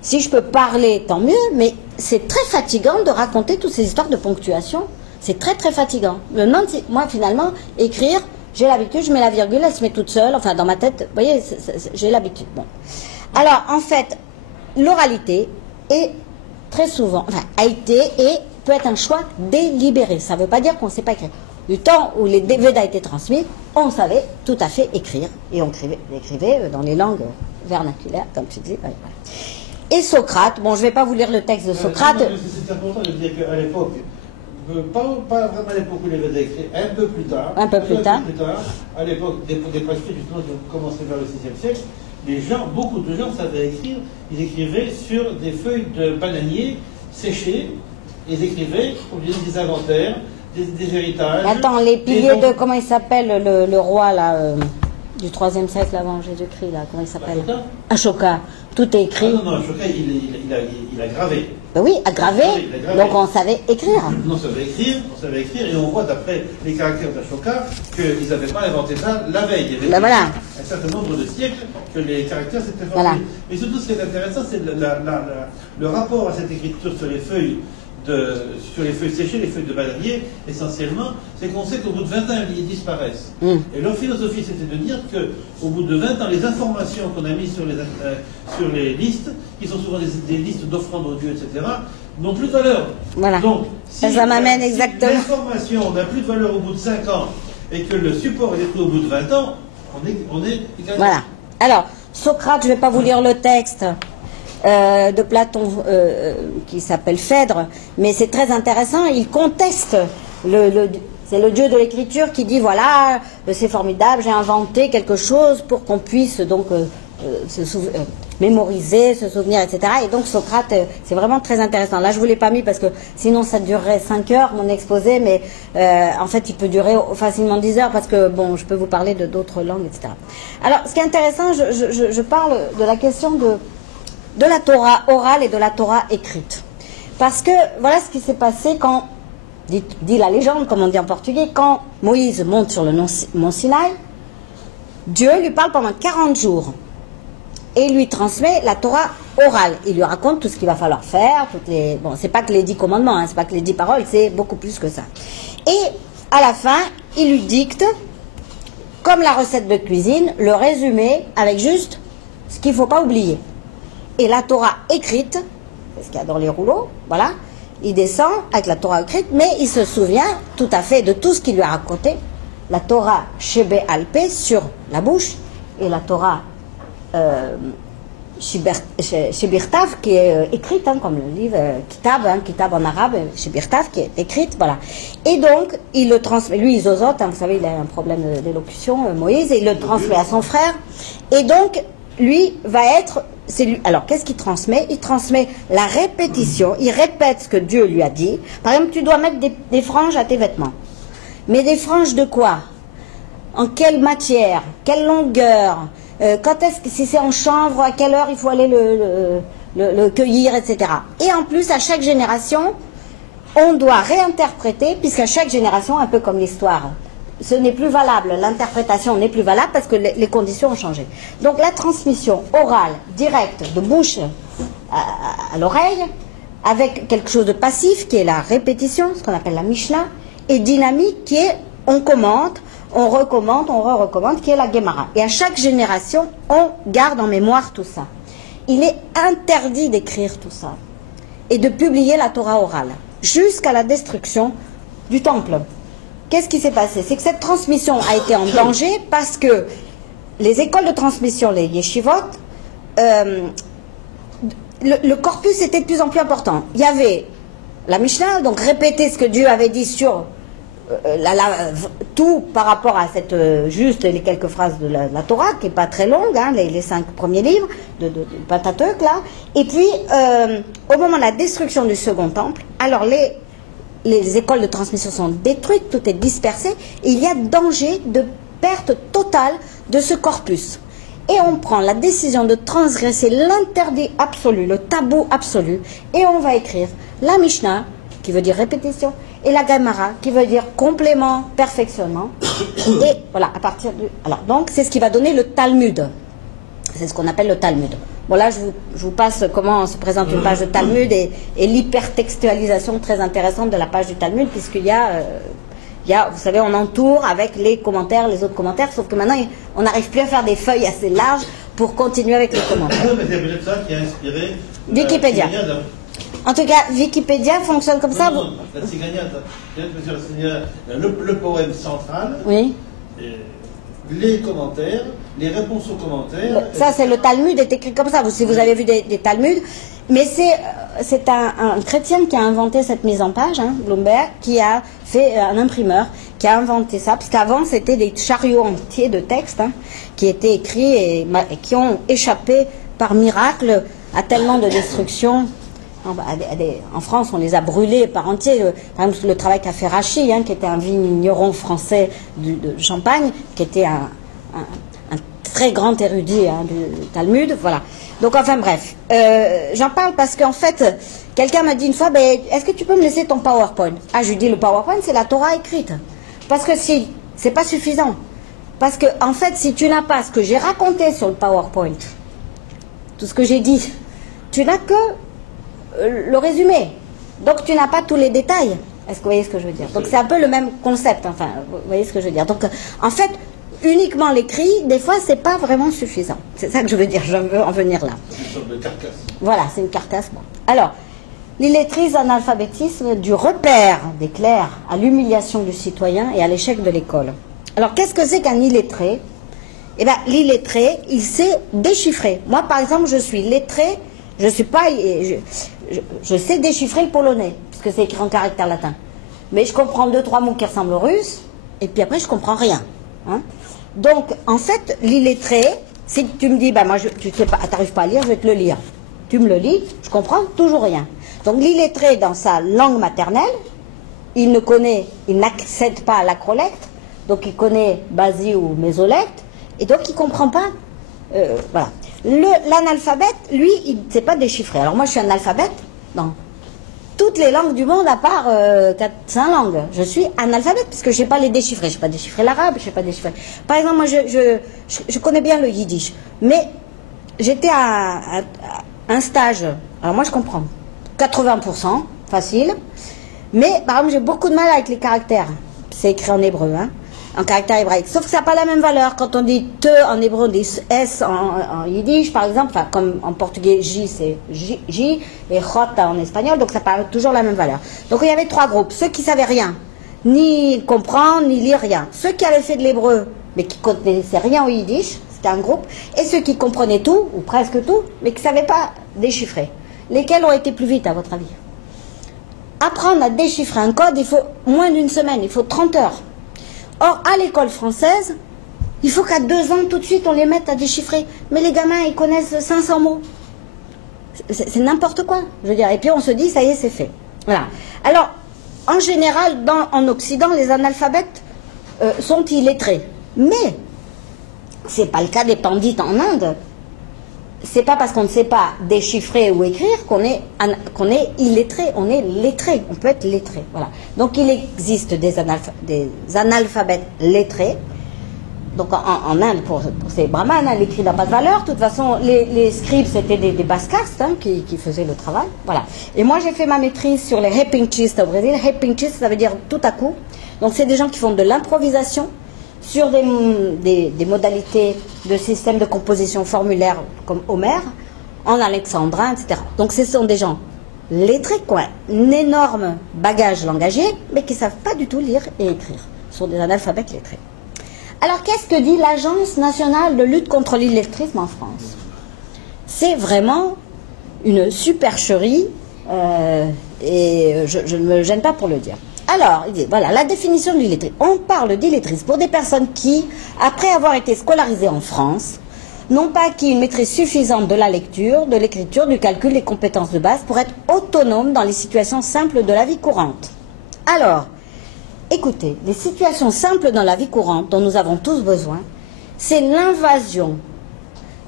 Si je peux parler, tant mieux, mais c'est très fatigant de raconter toutes ces histoires de ponctuation. C'est très, très fatigant. Moi, finalement, écrire, j'ai l'habitude, je mets la virgule, elle se met toute seule, enfin, dans ma tête, vous voyez, j'ai l'habitude. Bon. Alors, en fait, l'oralité est très souvent, enfin, a été et peut être un choix délibéré. Ça ne veut pas dire qu'on ne sait pas écrire. Du temps où les Védas étaient transmis, on savait tout à fait écrire. Et on écrivait dans les langues vernaculaires, comme tu dis. Voilà. Et Socrate, bon, je ne vais pas vous lire le texte de Socrate. C'est important de dire qu'à l'époque, pas vraiment à l'époque où les Védas écrits, un peu plus tard, à l'époque des prescrits justement qui ont commencé vers le 6e siècle, beaucoup de gens savaient écrire. Ils écrivaient sur des feuilles de bananier séchées. Ils écrivaient des inventaires, des héritages. Attends, les piliers de... Comment il s'appelle le roi là du 3e siècle avant Jésus-Christ là, comment il s'appelle? Ashoka. Tout est écrit. Ah non, Ashoka, il a gravé. Ben oui, à graver, donc on savait écrire. On savait écrire, et on voit d'après les caractères d'Ashoka qu'ils n'avaient pas inventé ça la veille. Il y avait un certain nombre de siècles que les caractères s'étaient formés. Voilà. Mais surtout, ce qui est intéressant, c'est le rapport à cette écriture sur les feuilles séchées, les feuilles de bananier, essentiellement, c'est qu'on sait qu'au bout de 20 ans, ils disparaissent. Et leur philosophie, c'était de dire qu'au bout de 20 ans, les informations qu'on a mises sur les listes, qui sont souvent des listes d'offrandes aux dieux, etc., n'ont plus de valeur. Voilà. Donc, si ça m'amène exactement. L'information n'a plus de valeur au bout de 5 ans et que le support est détruit au bout de 20 ans, on est voilà. Alors, Socrate, je ne vais pas vous lire le texte de Platon qui s'appelle Phèdre, mais c'est très intéressant. Il conteste c'est le dieu de l'écriture qui dit voilà, c'est formidable, j'ai inventé quelque chose pour qu'on puisse donc mémoriser, se souvenir, etc. Et donc Socrate, c'est vraiment très intéressant. Là, je ne vous l'ai pas mis parce que sinon ça durerait 5 heures mon exposé, mais en fait, il peut durer facilement 10 heures parce que bon, je peux vous parler de d'autres langues, etc. Alors, ce qui est intéressant, je parle de la question de la Torah orale et de la Torah écrite. Parce que voilà ce qui s'est passé quand, dit la légende, comme on dit en portugais, quand Moïse monte sur le mont Sinaï, Dieu lui parle pendant 40 jours et lui transmet la Torah orale. Il lui raconte tout ce qu'il va falloir faire, bon, c'est pas que les 10 commandements, hein, c'est pas que les 10 paroles, c'est beaucoup plus que ça. Et à la fin, il lui dicte, comme la recette de cuisine, le résumé avec juste ce qu'il ne faut pas oublier. Et la Torah écrite, c'est ce qu'il y a dans les rouleaux, voilà, il descend avec la Torah écrite, mais il se souvient tout à fait de tout ce qu'il lui a raconté. La Torah Shebe Alpé sur la bouche, et la Torah Shibirtav, qui est écrite, hein, comme le livre Kitab en arabe, Shibirtav, qui est écrite, voilà. Et donc, il le transmet, lui, Zozot, hein, vous savez, il a un problème d'élocution, Moïse, et il le transmet à son frère. Et donc, lui va être, alors, qu'est-ce qu'il transmet? Il transmet la répétition, il répète ce que Dieu lui a dit. Par exemple, tu dois mettre des franges à tes vêtements. Mais des franges de quoi? En quelle matière? Quelle longueur? Quand est-ce que, si c'est en chanvre, à quelle heure il faut aller le cueillir, etc. Et en plus, à chaque génération, on doit réinterpréter, puisqu'à chaque génération, un peu comme l'histoire, ce n'est plus valable, l'interprétation n'est plus valable parce que les conditions ont changé. Donc la transmission orale, directe, de bouche à l'oreille, avec quelque chose de passif, qui est la répétition, ce qu'on appelle la Mishnah, et dynamique, qui est on commente, on recommande, on re-recommande, qui est la Gemara. Et à chaque génération, on garde en mémoire tout ça. Il est interdit d'écrire tout ça et de publier la Torah orale jusqu'à la destruction du temple. Qu'est-ce qui s'est passé? C'est que cette transmission a été en danger parce que les écoles de transmission, les yeshivot, le corpus était de plus en plus important. Il y avait la Mishnah, donc répéter ce que Dieu avait dit sur tout par rapport à cette juste les quelques phrases de la Torah, qui n'est pas très longue, hein, les 5 premiers livres de Pentateuch, là. Et puis, au moment de la destruction du second temple, alors les écoles de transmission sont détruites, tout est dispersé, et il y a danger de perte totale de ce corpus. Et on prend la décision de transgresser l'interdit absolu, le tabou absolu, et on va écrire la Mishnah, qui veut dire répétition, et la Gemara, qui veut dire complément, perfectionnement. Et voilà, à partir du... Alors, donc, c'est ce qui va donner le Talmud. C'est ce qu'on appelle le Talmud. Bon, là, je vous passe comment se présente une page de Talmud et l'hypertextualisation très intéressante de la page du Talmud, puisqu'il y a, vous savez, on entoure avec les commentaires, les autres commentaires, sauf que maintenant, on n'arrive plus à faire des feuilles assez larges pour continuer avec les commentaires. Mais c'est peut-être ça qui a inspiré Wikipédia. En tout cas, Wikipédia fonctionne comme ça. Non, la Tsiganiade, le poème central, oui. Les commentaires, les réponses aux commentaires. Ça, c'est le Talmud, est écrit comme ça. Si vous avez vu des Talmuds, mais c'est un chrétien qui a inventé cette mise en page, hein, Bloomberg, qui a fait un imprimeur, qui a inventé ça, parce qu'avant c'était des chariots entiers de textes, hein, qui étaient écrits et qui ont échappé par miracle à tellement de destruction. En France, on les a brûlés par entier. Par exemple, le travail qu'a fait Rachi, hein, qui était un vigneron français de Champagne, qui était un très grand érudit, hein, du Talmud. Voilà. Donc, enfin bref, j'en parle parce qu'en fait, quelqu'un m'a dit une fois, est-ce que tu peux me laisser ton PowerPoint? Ah, je lui dis, le PowerPoint, c'est la Torah écrite. Parce que si, c'est pas suffisant. Parce que, en fait, si tu n'as pas ce que j'ai raconté sur le PowerPoint, tout ce que j'ai dit, tu n'as que le résumé. Donc tu n'as pas tous les détails. Est-ce que vous voyez ce que je veux dire? Donc c'est un peu le même concept, enfin, vous voyez ce que je veux dire. Donc en fait, uniquement l'écrit, des fois, c'est pas vraiment suffisant. C'est ça que je veux dire, je veux en venir là. C'est une sorte de carcasse. Voilà, c'est une carcasse. Bon. Alors, l'illettrisme, analphabétisme, du repère des clercs à l'humiliation du citoyen et à l'échec de l'école. Alors, qu'est-ce que c'est qu'un illettré? Eh bien, l'illettré, il sait déchiffrer. Moi, par exemple, je suis lettré, je suis pas... Je sais déchiffrer le polonais, puisque c'est écrit en caractère latin. Mais je comprends 2-3 mots qui ressemblent au russe, et puis après, je comprends rien. Hein. Donc, en fait, l'illettré, si tu me dis, moi, tu sais pas, t'arrives pas à lire, je vais te le lire. Tu me le lis, je comprends toujours rien. Donc, l'illettré, dans sa langue maternelle, il n'accède pas à l'acrolecte, donc il connaît basi ou mésolecte, et donc il comprend pas. Voilà. L'analphabète, lui, il ne sait pas déchiffrer. Alors moi, je suis analphabète dans toutes les langues du monde, à part 4-5 langues. Je suis analphabète, puisque je ne sais pas les déchiffrer. Je ne sais pas déchiffrer l'arabe, je ne sais pas déchiffrer... Par exemple, moi, je connais bien le yiddish. Mais j'étais à un stage. Alors moi, je comprends. 80%, facile. Mais, par exemple, j'ai beaucoup de mal avec les caractères. C'est écrit en hébreu, hein. En caractère hébraïque. Sauf que ça n'a pas la même valeur. Quand on dit te en hébreu, on dit s en yiddish, par exemple. Enfin, comme en portugais, j, c'est j, et jota en espagnol, donc ça n'a pas toujours la même valeur. Donc il y avait 3 groupes. Ceux qui ne savaient rien, ni comprendre, ni lire rien. Ceux qui avaient fait de l'hébreu, mais qui ne connaissaient rien au yiddish, c'était un groupe, et ceux qui comprenaient tout, ou presque tout, mais qui ne savaient pas déchiffrer. Lesquels ont été plus vite, à votre avis? Apprendre à déchiffrer un code, il faut moins d'une semaine, il faut 30 heures. Or, à l'école française, il faut qu'à 2 ans, tout de suite, on les mette à déchiffrer. Mais les gamins, ils connaissent 500 mots. C'est n'importe quoi, je veux dire. Et puis on se dit, ça y est, c'est fait. Voilà. Alors, en général, en Occident, les analphabètes sont illettrés. Mais, ce n'est pas le cas des pandits en Inde. C'est pas parce qu'on ne sait pas déchiffrer ou écrire qu'on est illettré. On est lettré. On peut être lettré. Voilà. Donc, il existe des analphabètes lettrés. Donc en Inde, pour ces brahmanes, l'écrit n'a pas de valeur. De toute façon, les scribes, c'était des basse castes qui faisaient le travail. Voilà. Et moi, j'ai fait ma maîtrise sur les repinchistes au Brésil. Repinchistes, ça veut dire tout à coup. Donc c'est des gens qui font de l'improvisation sur des modalités de système de composition formulaire comme Homère, en alexandrin, etc. Donc ce sont des gens lettrés, quoi, un énorme bagage langagier, mais qui ne savent pas du tout lire et écrire. Ce sont des analphabètes lettrés. Alors, qu'est-ce que dit l'Agence nationale de lutte contre l'illettrisme en France? C'est vraiment une supercherie, et je ne me gêne pas pour le dire. Alors, il dit, voilà, la définition de l'illettrisme. On parle d'illettrisme pour des personnes qui, après avoir été scolarisées en France, n'ont pas acquis une maîtrise suffisante de la lecture, de l'écriture, du calcul, des compétences de base pour être autonomes dans les situations simples de la vie courante. Alors, écoutez, les situations simples dans la vie courante dont nous avons tous besoin, c'est l'invasion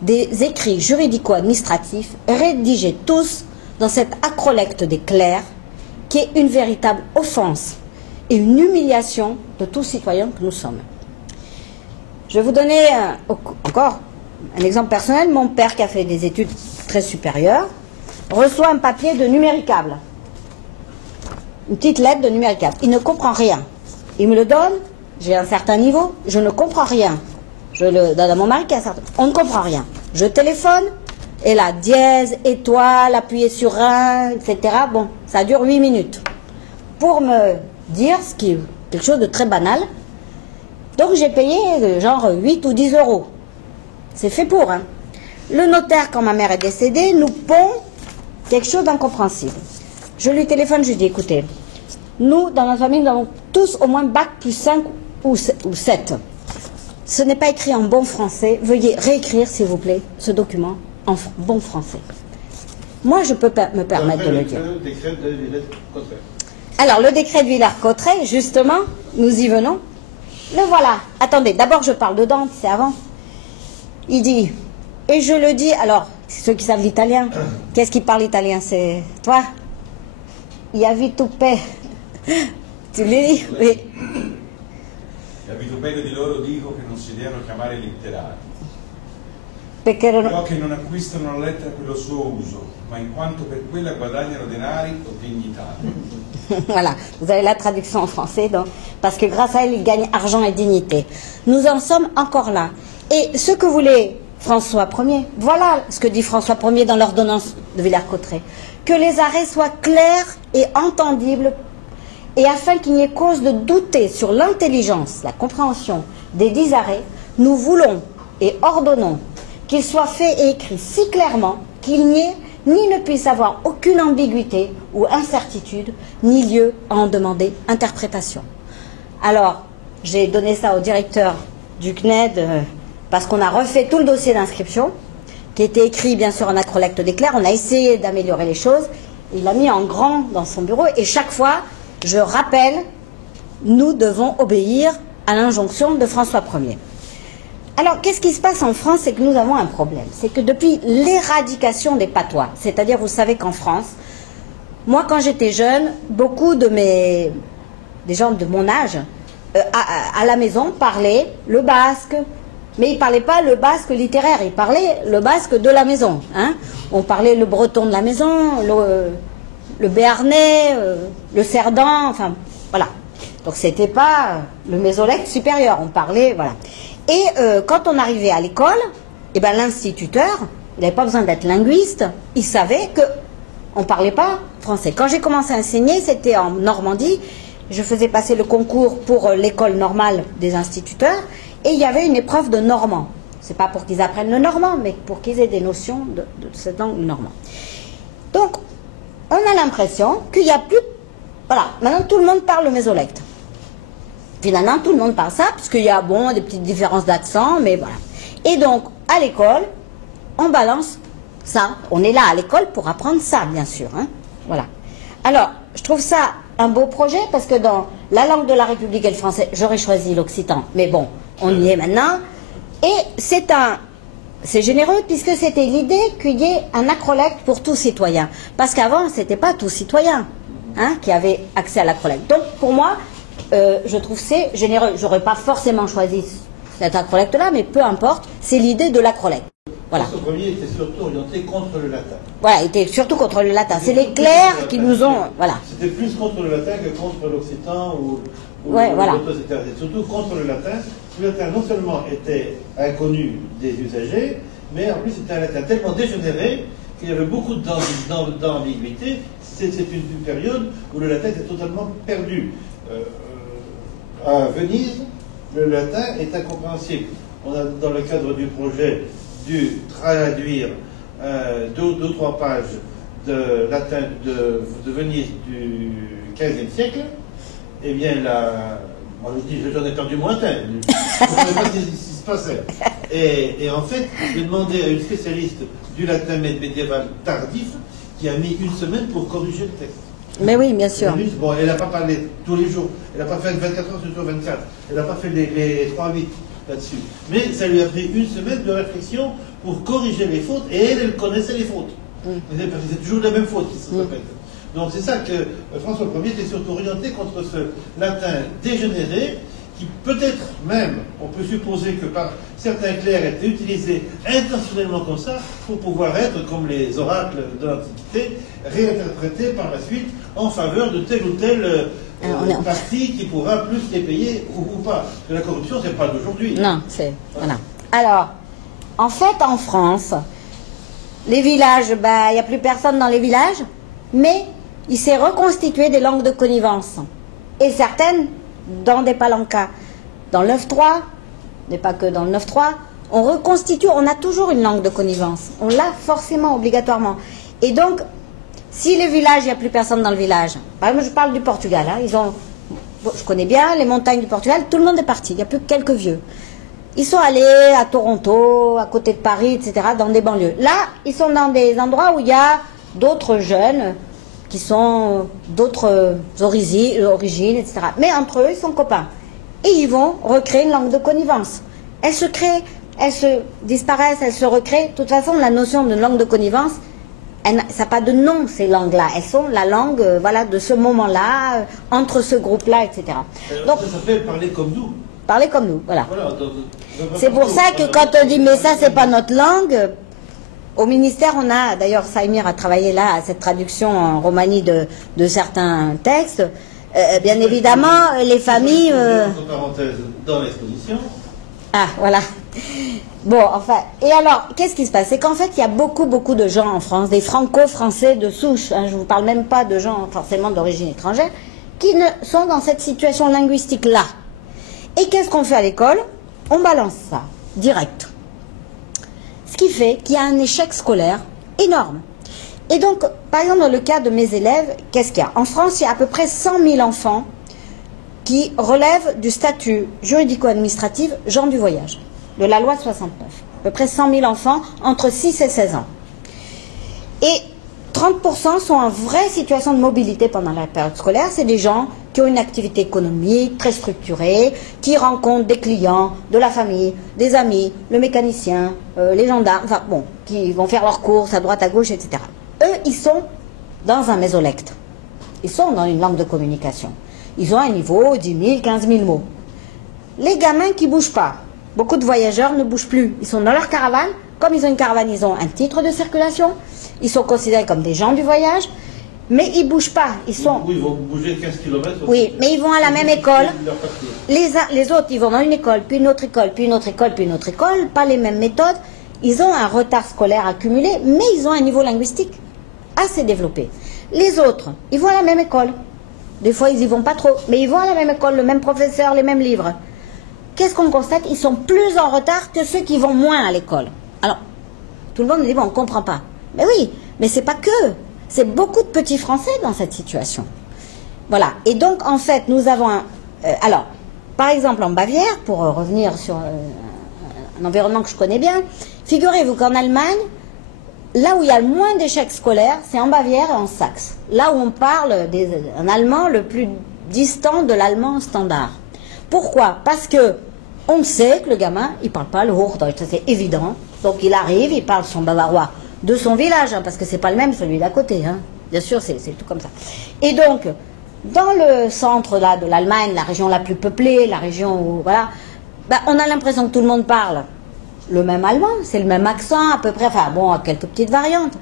des écrits juridico-administratifs rédigés tous dans cette acrolecte des clercs qui est une véritable offense et une humiliation de tous citoyens que nous sommes. Je vais vous donner encore un exemple personnel. Mon père, qui a fait des études très supérieures, reçoit un papier de numéricable. Une petite lettre de numéricable. Il ne comprend rien. Il me le donne, j'ai un certain niveau, je ne comprends rien. Je le donne à mon mari qui a un certain... On ne comprend rien. Je téléphone, et là, dièse, étoile, appuyer sur un, etc. Bon, ça dure 8 minutes. Pour me dire, ce qui est quelque chose de très banal, donc j'ai payé genre 8 ou 10 euros. C'est fait pour, hein. Le notaire, quand ma mère est décédée, nous pond quelque chose d'incompréhensible. Je lui téléphone, je lui dis, écoutez, nous, dans notre famille, nous avons tous au moins bac plus 5 ou 7. Ce n'est pas écrit en bon français. Veuillez réécrire, s'il vous plaît, ce document en bon français. Moi, je peux me permettre de le dire. Le décret de Villers-Cotterêts. Alors, le décret de Villers-Cotterêts, justement, nous y venons. Le voilà. Attendez, d'abord, je parle de Dante, c'est avant. Il dit, et je le dis, alors, ceux qui savent l'italien, qu'est-ce qui parle italien? C'est toi? Il y a Vitupe. Tu le dis? Oui. A vituperio di loro dico che non si devono chiamare letterari, Perché però che non acquistano la lettera per lo suo uso, ma in quanto per quella guadagnano denari o dignità. Voilà, vous avez la traduction en français, donc, parce que grâce à elle, ils gagnent argent et dignité. Nous en sommes encore là. Et ce que voulait François Ier, voilà ce que dit François Ier dans l'ordonnance de Villers-Cotterêts, que les arrêts soient clairs et entendibles, et afin qu'il n'y ait cause de douter sur l'intelligence, la compréhension des 10 arrêts, nous voulons et ordonnons qu'ils soient faits et écrits si clairement qu'il n'y ait ni ne puisse avoir aucune ambiguïté ou incertitude, ni lieu à en demander interprétation. Alors, j'ai donné ça au directeur du CNED parce qu'on a refait tout le dossier d'inscription, qui était écrit bien sûr en acrolecte des clercs. On a essayé d'améliorer les choses. Il l'a mis en grand dans son bureau et chaque fois, je rappelle, nous devons obéir à l'injonction de François Ier. Alors, qu'est-ce qui se passe en France? C'est que nous avons un problème. C'est que depuis l'éradication des patois, c'est-à-dire, vous savez qu'en France, moi, quand j'étais jeune, beaucoup des gens de mon âge, à la maison, parlaient le basque, mais ils ne parlaient pas le basque littéraire, ils parlaient le basque de la maison. Hein. On parlait le breton de la maison, le béarnais, le cerdan, enfin, voilà. Donc, ce n'était pas le mésolecte supérieur, on parlait, voilà. Et quand on arrivait à l'école, eh ben, l'instituteur, il n'avait pas besoin d'être linguiste, il savait qu'on ne parlait pas français. Quand j'ai commencé à enseigner, c'était en Normandie, je faisais passer le concours pour l'école normale des instituteurs, et il y avait une épreuve de normand. C'est pas pour qu'ils apprennent le normand, mais pour qu'ils aient des notions de cette langue normande. Donc, on a l'impression qu'il n'y a plus... Voilà, maintenant tout le monde parle le mésolecte. Finalement, tout le monde parle ça, parce qu'il y a, bon, des petites différences d'accent, mais voilà. Et donc, à l'école, on balance ça. On est là à l'école pour apprendre ça, bien sûr. Hein. Voilà. Alors, je trouve ça un beau projet, parce que dans la langue de la République et le français, j'aurais choisi l'occitan. Mais bon, on y est maintenant. Et c'est généreux, puisque c'était l'idée qu'il y ait un acrolecte pour tout citoyen. Parce qu'avant, c'était pas tout citoyen qui avait accès à l'acrolecte. Donc, pour moi, je trouve c'est généreux. J'aurais pas forcément choisi cet acrolecte-là, mais peu importe, c'est l'idée de l'acrolecte. Voilà. François Ier était surtout orienté contre le latin. Voilà, il était surtout contre le latin. C'est les clercs qui nous ont... Voilà. C'était plus contre le latin que contre l'occitan ou ouais, voilà. C'était surtout contre le latin. Le latin non seulement était inconnu des usagers, mais en plus c'était un latin tellement dégénéré qu'il y avait beaucoup d'ambiguïté. C'est une période où le latin était totalement perdu. À Venise, le latin est incompréhensible. On a, dans le cadre du projet, dû traduire 2 ou 3 pages de latin de Venise du XVe siècle. Eh bien, moi je dis, j'en ai perdu mon latin. Je ne savais pas ce qui se passait. Et en fait, j'ai demandé à une spécialiste du latin médiéval tardif qui a mis 1 semaine pour corriger le texte. Mais oui, bien sûr. Bon, elle n'a pas parlé tous les jours. Elle n'a pas fait 24 heures sur 24. Elle n'a pas fait les 3-8 là-dessus. Mais ça lui a pris 1 semaine de réflexion pour corriger les fautes. Et elle connaissait les fautes. C'est toujours la même faute qui se répète. Donc c'est ça que François Ier était surtout orienté contre ce latin dégénéré qui peut-être même, on peut supposer que par certains clercs étaient utilisés intentionnellement comme ça pour pouvoir être, comme les oracles de l'Antiquité, réinterprétés par la suite en faveur de tel ou tel parti qui pourra plus les payer ou pas. Que la corruption, c'est pas d'aujourd'hui. Non, c'est... Voilà. Alors, en fait, en France, les villages, il n'y a plus personne dans les villages, mais il s'est reconstitué des langues de connivence. Et certaines dans des palancas. Dans le 9-3, mais pas que dans le 9-3, on reconstitue, on a toujours une langue de connivence. On l'a forcément, obligatoirement. Et donc, si les villages, il n'y a plus personne dans le village, par exemple, je parle du Portugal, je connais bien les montagnes du Portugal, tout le monde est parti, il n'y a plus que quelques vieux. Ils sont allés à Toronto, à côté de Paris, etc., dans des banlieues. Là, ils sont dans des endroits où il y a d'autres jeunes qui sont d'autres origines, etc. Mais entre eux, ils sont copains. Et ils vont recréer une langue de connivence. Elles se créent, elles se disparaissent, elles se recréent. De toute façon, la notion de langue de connivence, ça n'a pas de nom, ces langues-là. Elles sont la langue de ce moment-là, entre ce groupe-là, etc. Donc, ça s'appelle parler comme nous. Parler comme nous, voilà. C'est pour ça que quand on dit, mais ça, c'est pas notre langue... Au ministère, on a, d'ailleurs, Saïmir a travaillé là à cette traduction en romani de certains textes. Bien évidemment, les familles... Entre parenthèses, dans l'exposition. Ah, voilà. Bon, enfin, et alors, qu'est-ce qui se passe? C'est qu'en fait, il y a beaucoup de gens en France, des franco-français de souche, je ne vous parle même pas de gens forcément d'origine étrangère, qui ne sont dans cette situation linguistique-là. Et qu'est-ce qu'on fait à l'école? On balance ça, direct. Ce qui fait qu'il y a un échec scolaire énorme. Et donc, par exemple, dans le cas de mes élèves, qu'est-ce qu'il y a? En France, il y a à peu près 100 000 enfants qui relèvent du statut juridico-administratif gens du voyage, de la loi de 69. À peu près 100 000 enfants entre 6 et 16 ans. Et 30% sont en vraie situation de mobilité pendant la période scolaire. C'est des gens qui ont une activité économique très structurée, qui rencontrent des clients, de la famille, des amis, le mécanicien, les gendarmes, enfin bon, qui vont faire leurs courses à droite, à gauche, etc. Eux, ils sont dans un mésolecte. Ils sont dans une langue de communication. Ils ont un niveau 10 000, 15 000 mots. Les gamins qui ne bougent pas, beaucoup de voyageurs ne bougent plus. Ils sont dans leur caravane. Comme ils ont une caravane, ils ont un titre de circulation. Ils sont considérés comme des gens du voyage. Mais ils ne bougent pas. Ils sont... Oui, ils vont bouger 15 km. Oui, mais ils vont à la même école. Les autres, ils vont dans une école, puis une autre école, puis une autre école, puis une autre école. Pas les mêmes méthodes. Ils ont un retard scolaire accumulé, mais ils ont un niveau linguistique assez développé. Les autres, ils vont à la même école. Des fois, ils n'y vont pas trop, mais ils vont à la même école, le même professeur, les mêmes livres. qu'est-ce qu'on constate? Ils sont plus en retard que ceux qui vont moins à l'école. Alors, tout le monde me dit, bon, on ne comprend pas. Mais oui, mais c'est pas que. C'est beaucoup de petits Français dans cette situation. Voilà. Et donc, en fait, nous avons alors, par exemple, en Bavière, pour revenir sur un environnement que je connais bien, figurez-vous qu'en Allemagne, là où il y a le moins d'échecs scolaires, c'est en Bavière et en Saxe. Là où on parle un allemand le plus distant de l'allemand standard. Pourquoi? Parce que on sait que le gamin, il ne parle pas le Hochdeutsch, ça c'est évident. Donc il arrive, il parle son bavarois de son village, hein, parce que c'est pas le même celui d'à côté. Hein. Bien sûr, c'est tout comme ça. Et donc, dans le centre là, de l'Allemagne, la région la plus peuplée, la région où, voilà, ben, on a l'impression que tout le monde parle le même allemand, c'est le même accent à peu près, enfin bon, quelques petites variantes.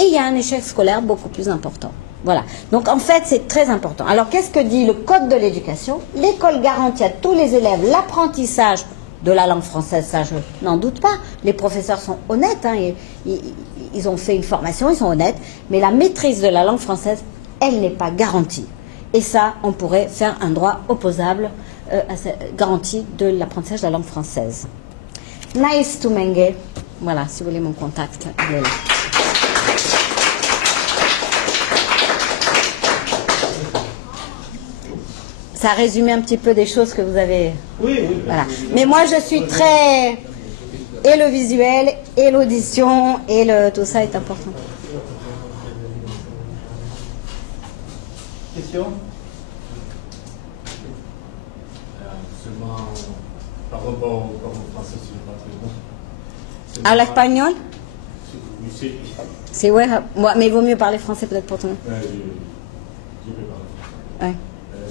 Et il y a un échec scolaire beaucoup plus important. Voilà. Donc en fait, c'est très important. Alors qu'est-ce que dit le Code de l'éducation? L'école garantit à tous les élèves l'apprentissage de la langue française, ça je n'en doute pas. Les professeurs sont honnêtes, hein, ils ont fait une formation, ils sont honnêtes, mais la maîtrise de la langue française, elle n'est pas garantie. Et ça, on pourrait faire un droit opposable à cette garantie de l'apprentissage de la langue française. Nice to Menge. Voilà, si vous voulez mon contact, il est là. Ça a résumé un petit peu des choses que vous avez... Oui, oui. Voilà. Mais moi, je suis très... Et le visuel, et l'audition, et tout ça est important. Question? Seulement, par rapport au français, c'est pas très bon. À l'espagnol? Oui, c'est... C'est ouais, mais il vaut mieux parler français peut-être pour toi. Je vais parler français. Ouais.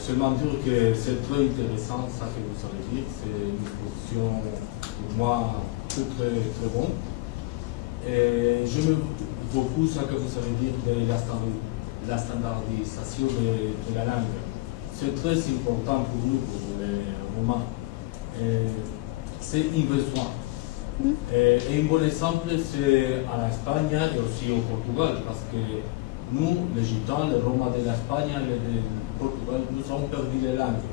Seulement dire que c'est très intéressant, ça que vous allez dire. C'est une position, pour moi, très, très, très bonne. Et j'aime beaucoup ce que vous allez dire de la standardisation de la langue. C'est très important pour nous, pour les Romains. C'est un besoin. Et un bon exemple, c'est en Espagne et aussi au Portugal, parce que nous, les Gitans, les Romains de l'Espagne et du Portugal, nous avons perdu les langues.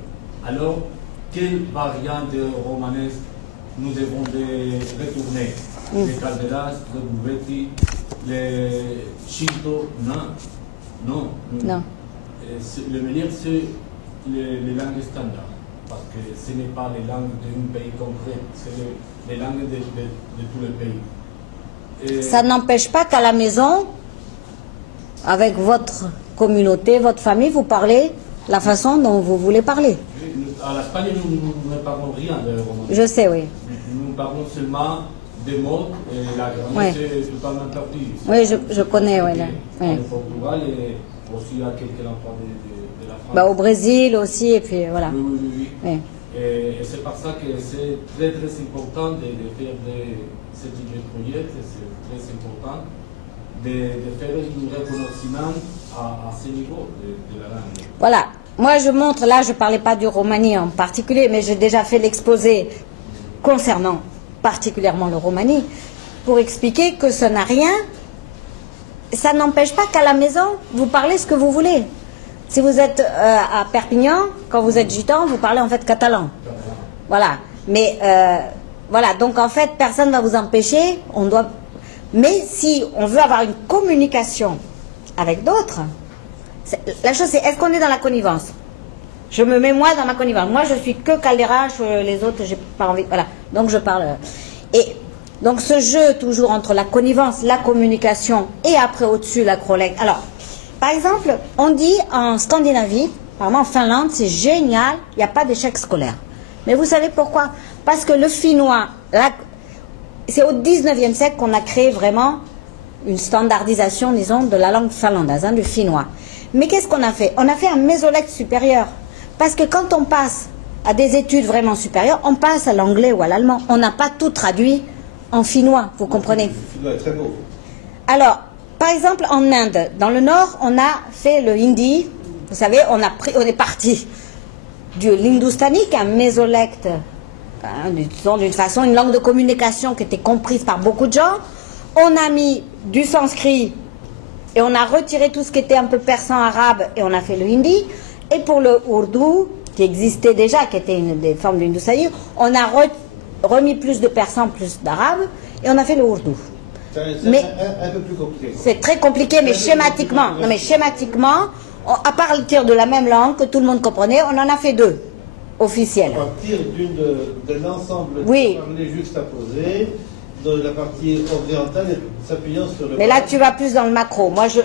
Alors, quelle variante romanesque nous devons retourner? Les Calderas, les Buvetti, les Shinto, non. Le meilleur, c'est les langues standards, parce que ce n'est pas les langues d'un pays concret, c'est les langues de tous les pays. Et Ça n'empêche pas qu'à la maison, avec votre communauté, votre famille, vous parlez la façon dont vous voulez parler. à l'Espagne, nous ne parlons rien de roman. Je sais, oui. Nous parlons seulement des mots et la grammaire est totalement perdue. Oui, je connais, oui. Au Portugal et aussi à quelques endroits de la France. Bah, au Brésil aussi, et puis voilà. Oui. Et c'est pour ça que c'est très très important de faire ce type de projet, c'est très important de faire un reconnaissement à ce niveau de la langue. Voilà. Moi, je montre, là, je ne parlais pas du Roumanie en particulier, mais j'ai déjà fait l'exposé concernant particulièrement le Roumanie pour expliquer que ça n'a rien. Ça n'empêche pas qu'à la maison, vous parlez ce que vous voulez. Si vous êtes à Perpignan, quand vous êtes gitan, vous parlez en fait catalan. Voilà. Mais voilà, donc en fait, personne ne va vous empêcher. On doit. Mais si on veut avoir une communication avec d'autres, la chose c'est, est-ce qu'on est dans la connivence? Je me mets moi dans ma connivence. Moi, je suis que Caldera, les autres, j'ai pas envie. Voilà. Donc je parle. Et donc ce jeu toujours entre la connivence, la communication et après au-dessus la collecte. Alors, par exemple, on dit en Scandinavie, apparemment en Finlande, c'est génial, il n'y a pas d'échec scolaire. Mais vous savez pourquoi? Parce que le finnois, c'est au 19e siècle qu'on a créé vraiment une standardisation, disons, de la langue finlandaise, du finnois. Mais qu'est-ce qu'on a fait? On a fait un mésolecte supérieur. Parce que quand on passe à des études vraiment supérieures, on passe à l'anglais ou à l'allemand. On n'a pas tout traduit en finnois, vous comprenez? Le finnois est très beau. Alors, par exemple, en Inde, dans le nord, on a fait le hindi. Vous savez, on est parti de l'hindustani, qui est un mésolecte, disons d'une façon, une langue de communication qui était comprise par beaucoup de gens. On a mis du sanskrit et on a retiré tout ce qui était un peu persan arabe et on a fait le hindi. Et pour le ourdou, qui existait déjà, qui était des formes du Hindustani, on a remis plus de persan, plus d'arabe, et on a fait le ourdou. C'est Mais un peu plus compliqué. c'est très compliqué, mais schématiquement, non mais schématiquement, à partir de la même langue que tout le monde comprenait, on en a fait deux officiels. À partir d'un ensemble Oui. de parlers juxtaposés, de la partie orientale s'appuyant sur le... Mais là, tu vas plus dans le macro. Moi, je...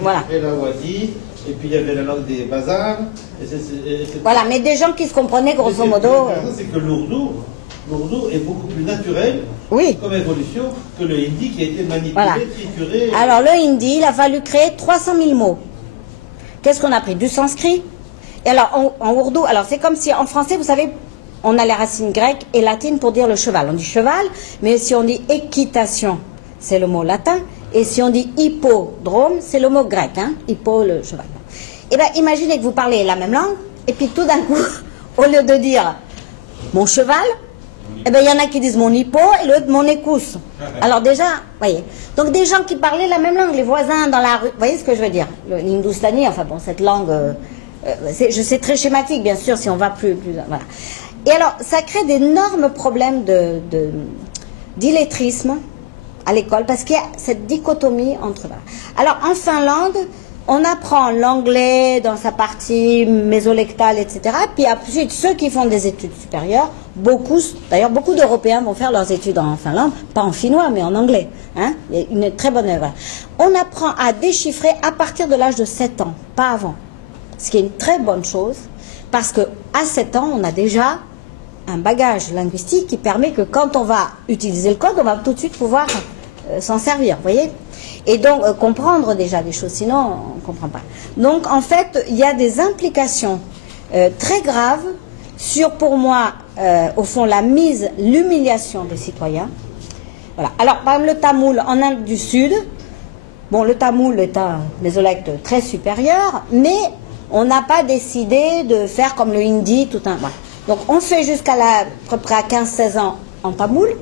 Voilà. Et la wadi, et puis il y avait la langue des bazars. Voilà, mais des gens qui se comprenaient grosso modo. C'est que l'ourdou est beaucoup plus naturel Oui. comme évolution que le hindi qui a été manipulé, Voilà. trituré. Alors, le hindi, il a fallu créer 300 000 mots. Qu'est-ce qu'on a pris? Du sanskrit. Et alors, en ourdou, alors c'est comme si en français, vous savez, on a les racines grecques et latines pour dire le cheval. On dit cheval, mais si on dit équitation, c'est le mot latin. Et si on dit hippodrome, c'est le mot grec. Hein? Hippo, le cheval. Eh bien, imaginez que vous parlez la même langue, et puis tout d'un coup, au lieu de dire mon cheval, eh bien, il y en a qui disent mon hippo et l'autre mon écousse. Alors déjà, voyez. Donc des gens qui parlaient la même langue, les voisins dans la rue, vous voyez ce que je veux dire? L'hindustani, enfin bon, cette langue, c'est très schématique, bien sûr, si on va plus voilà. Et alors, ça crée d'énormes problèmes d'illettrisme à l'école, parce qu'il y a cette dichotomie entre... Voilà. Alors, en Finlande, on apprend l'anglais dans sa partie mésolectale, etc. Puis ensuite, ceux qui font des études supérieures, d'ailleurs beaucoup d'Européens vont faire leurs études en Finlande, pas en finnois, mais en anglais. Hein? Il y a une très bonne œuvre. On apprend à déchiffrer à partir de l'âge de 7 ans, pas avant. Ce qui est une très bonne chose, parce qu'à 7 ans, on a déjà un bagage linguistique qui permet que quand on va utiliser le code, on va tout de suite pouvoir s'en servir, vous voyez? Et donc, comprendre déjà des choses, sinon on ne comprend pas. Donc, en fait, il y a des implications très graves sur, pour moi, au fond, l'humiliation des citoyens. Voilà. Alors, par exemple, le tamoul en Inde du Sud, bon, le tamoul est un mésolecte très supérieur, mais on n'a pas décidé de faire comme le hindi, tout un... Voilà. Donc, on fait jusqu'à peu près à 15-16 ans en tamoul,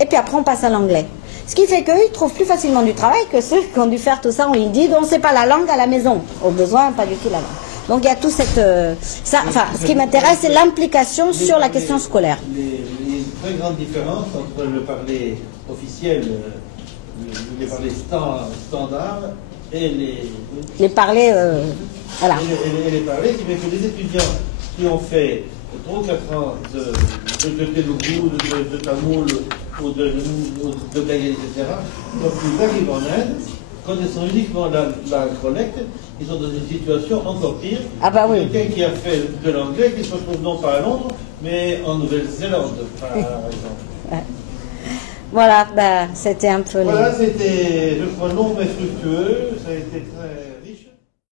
et puis après, on passe à l'anglais. Ce qui fait qu'eux, ils trouvent plus facilement du travail que ceux qui ont dû faire tout ça en hindi, dont c'est pas la langue à la maison. Au besoin, pas du tout la langue. Donc il y a tout cette... ce qui m'intéresse, c'est l'implication sur la question scolaire. Les très grandes différences entre le parler officiel, les parlers standards et les parlers... voilà. Et les parlers qui fait que les étudiants qui ont fait 3 ou 4 ans de Telugu, de Tamoul ou de Bengali, etc., donc ils arrivent en Inde, connaissant uniquement la collecte, ils sont dans une situation encore pire. Ah bah oui. Quelqu'un qui a fait de l'anglais, qui se retrouve non pas à Londres, mais en Nouvelle-Zélande, par exemple. Ouais. Voilà, bah, c'était un peu... Voilà, c'était, je crois, long mais fructueux, ça a été très...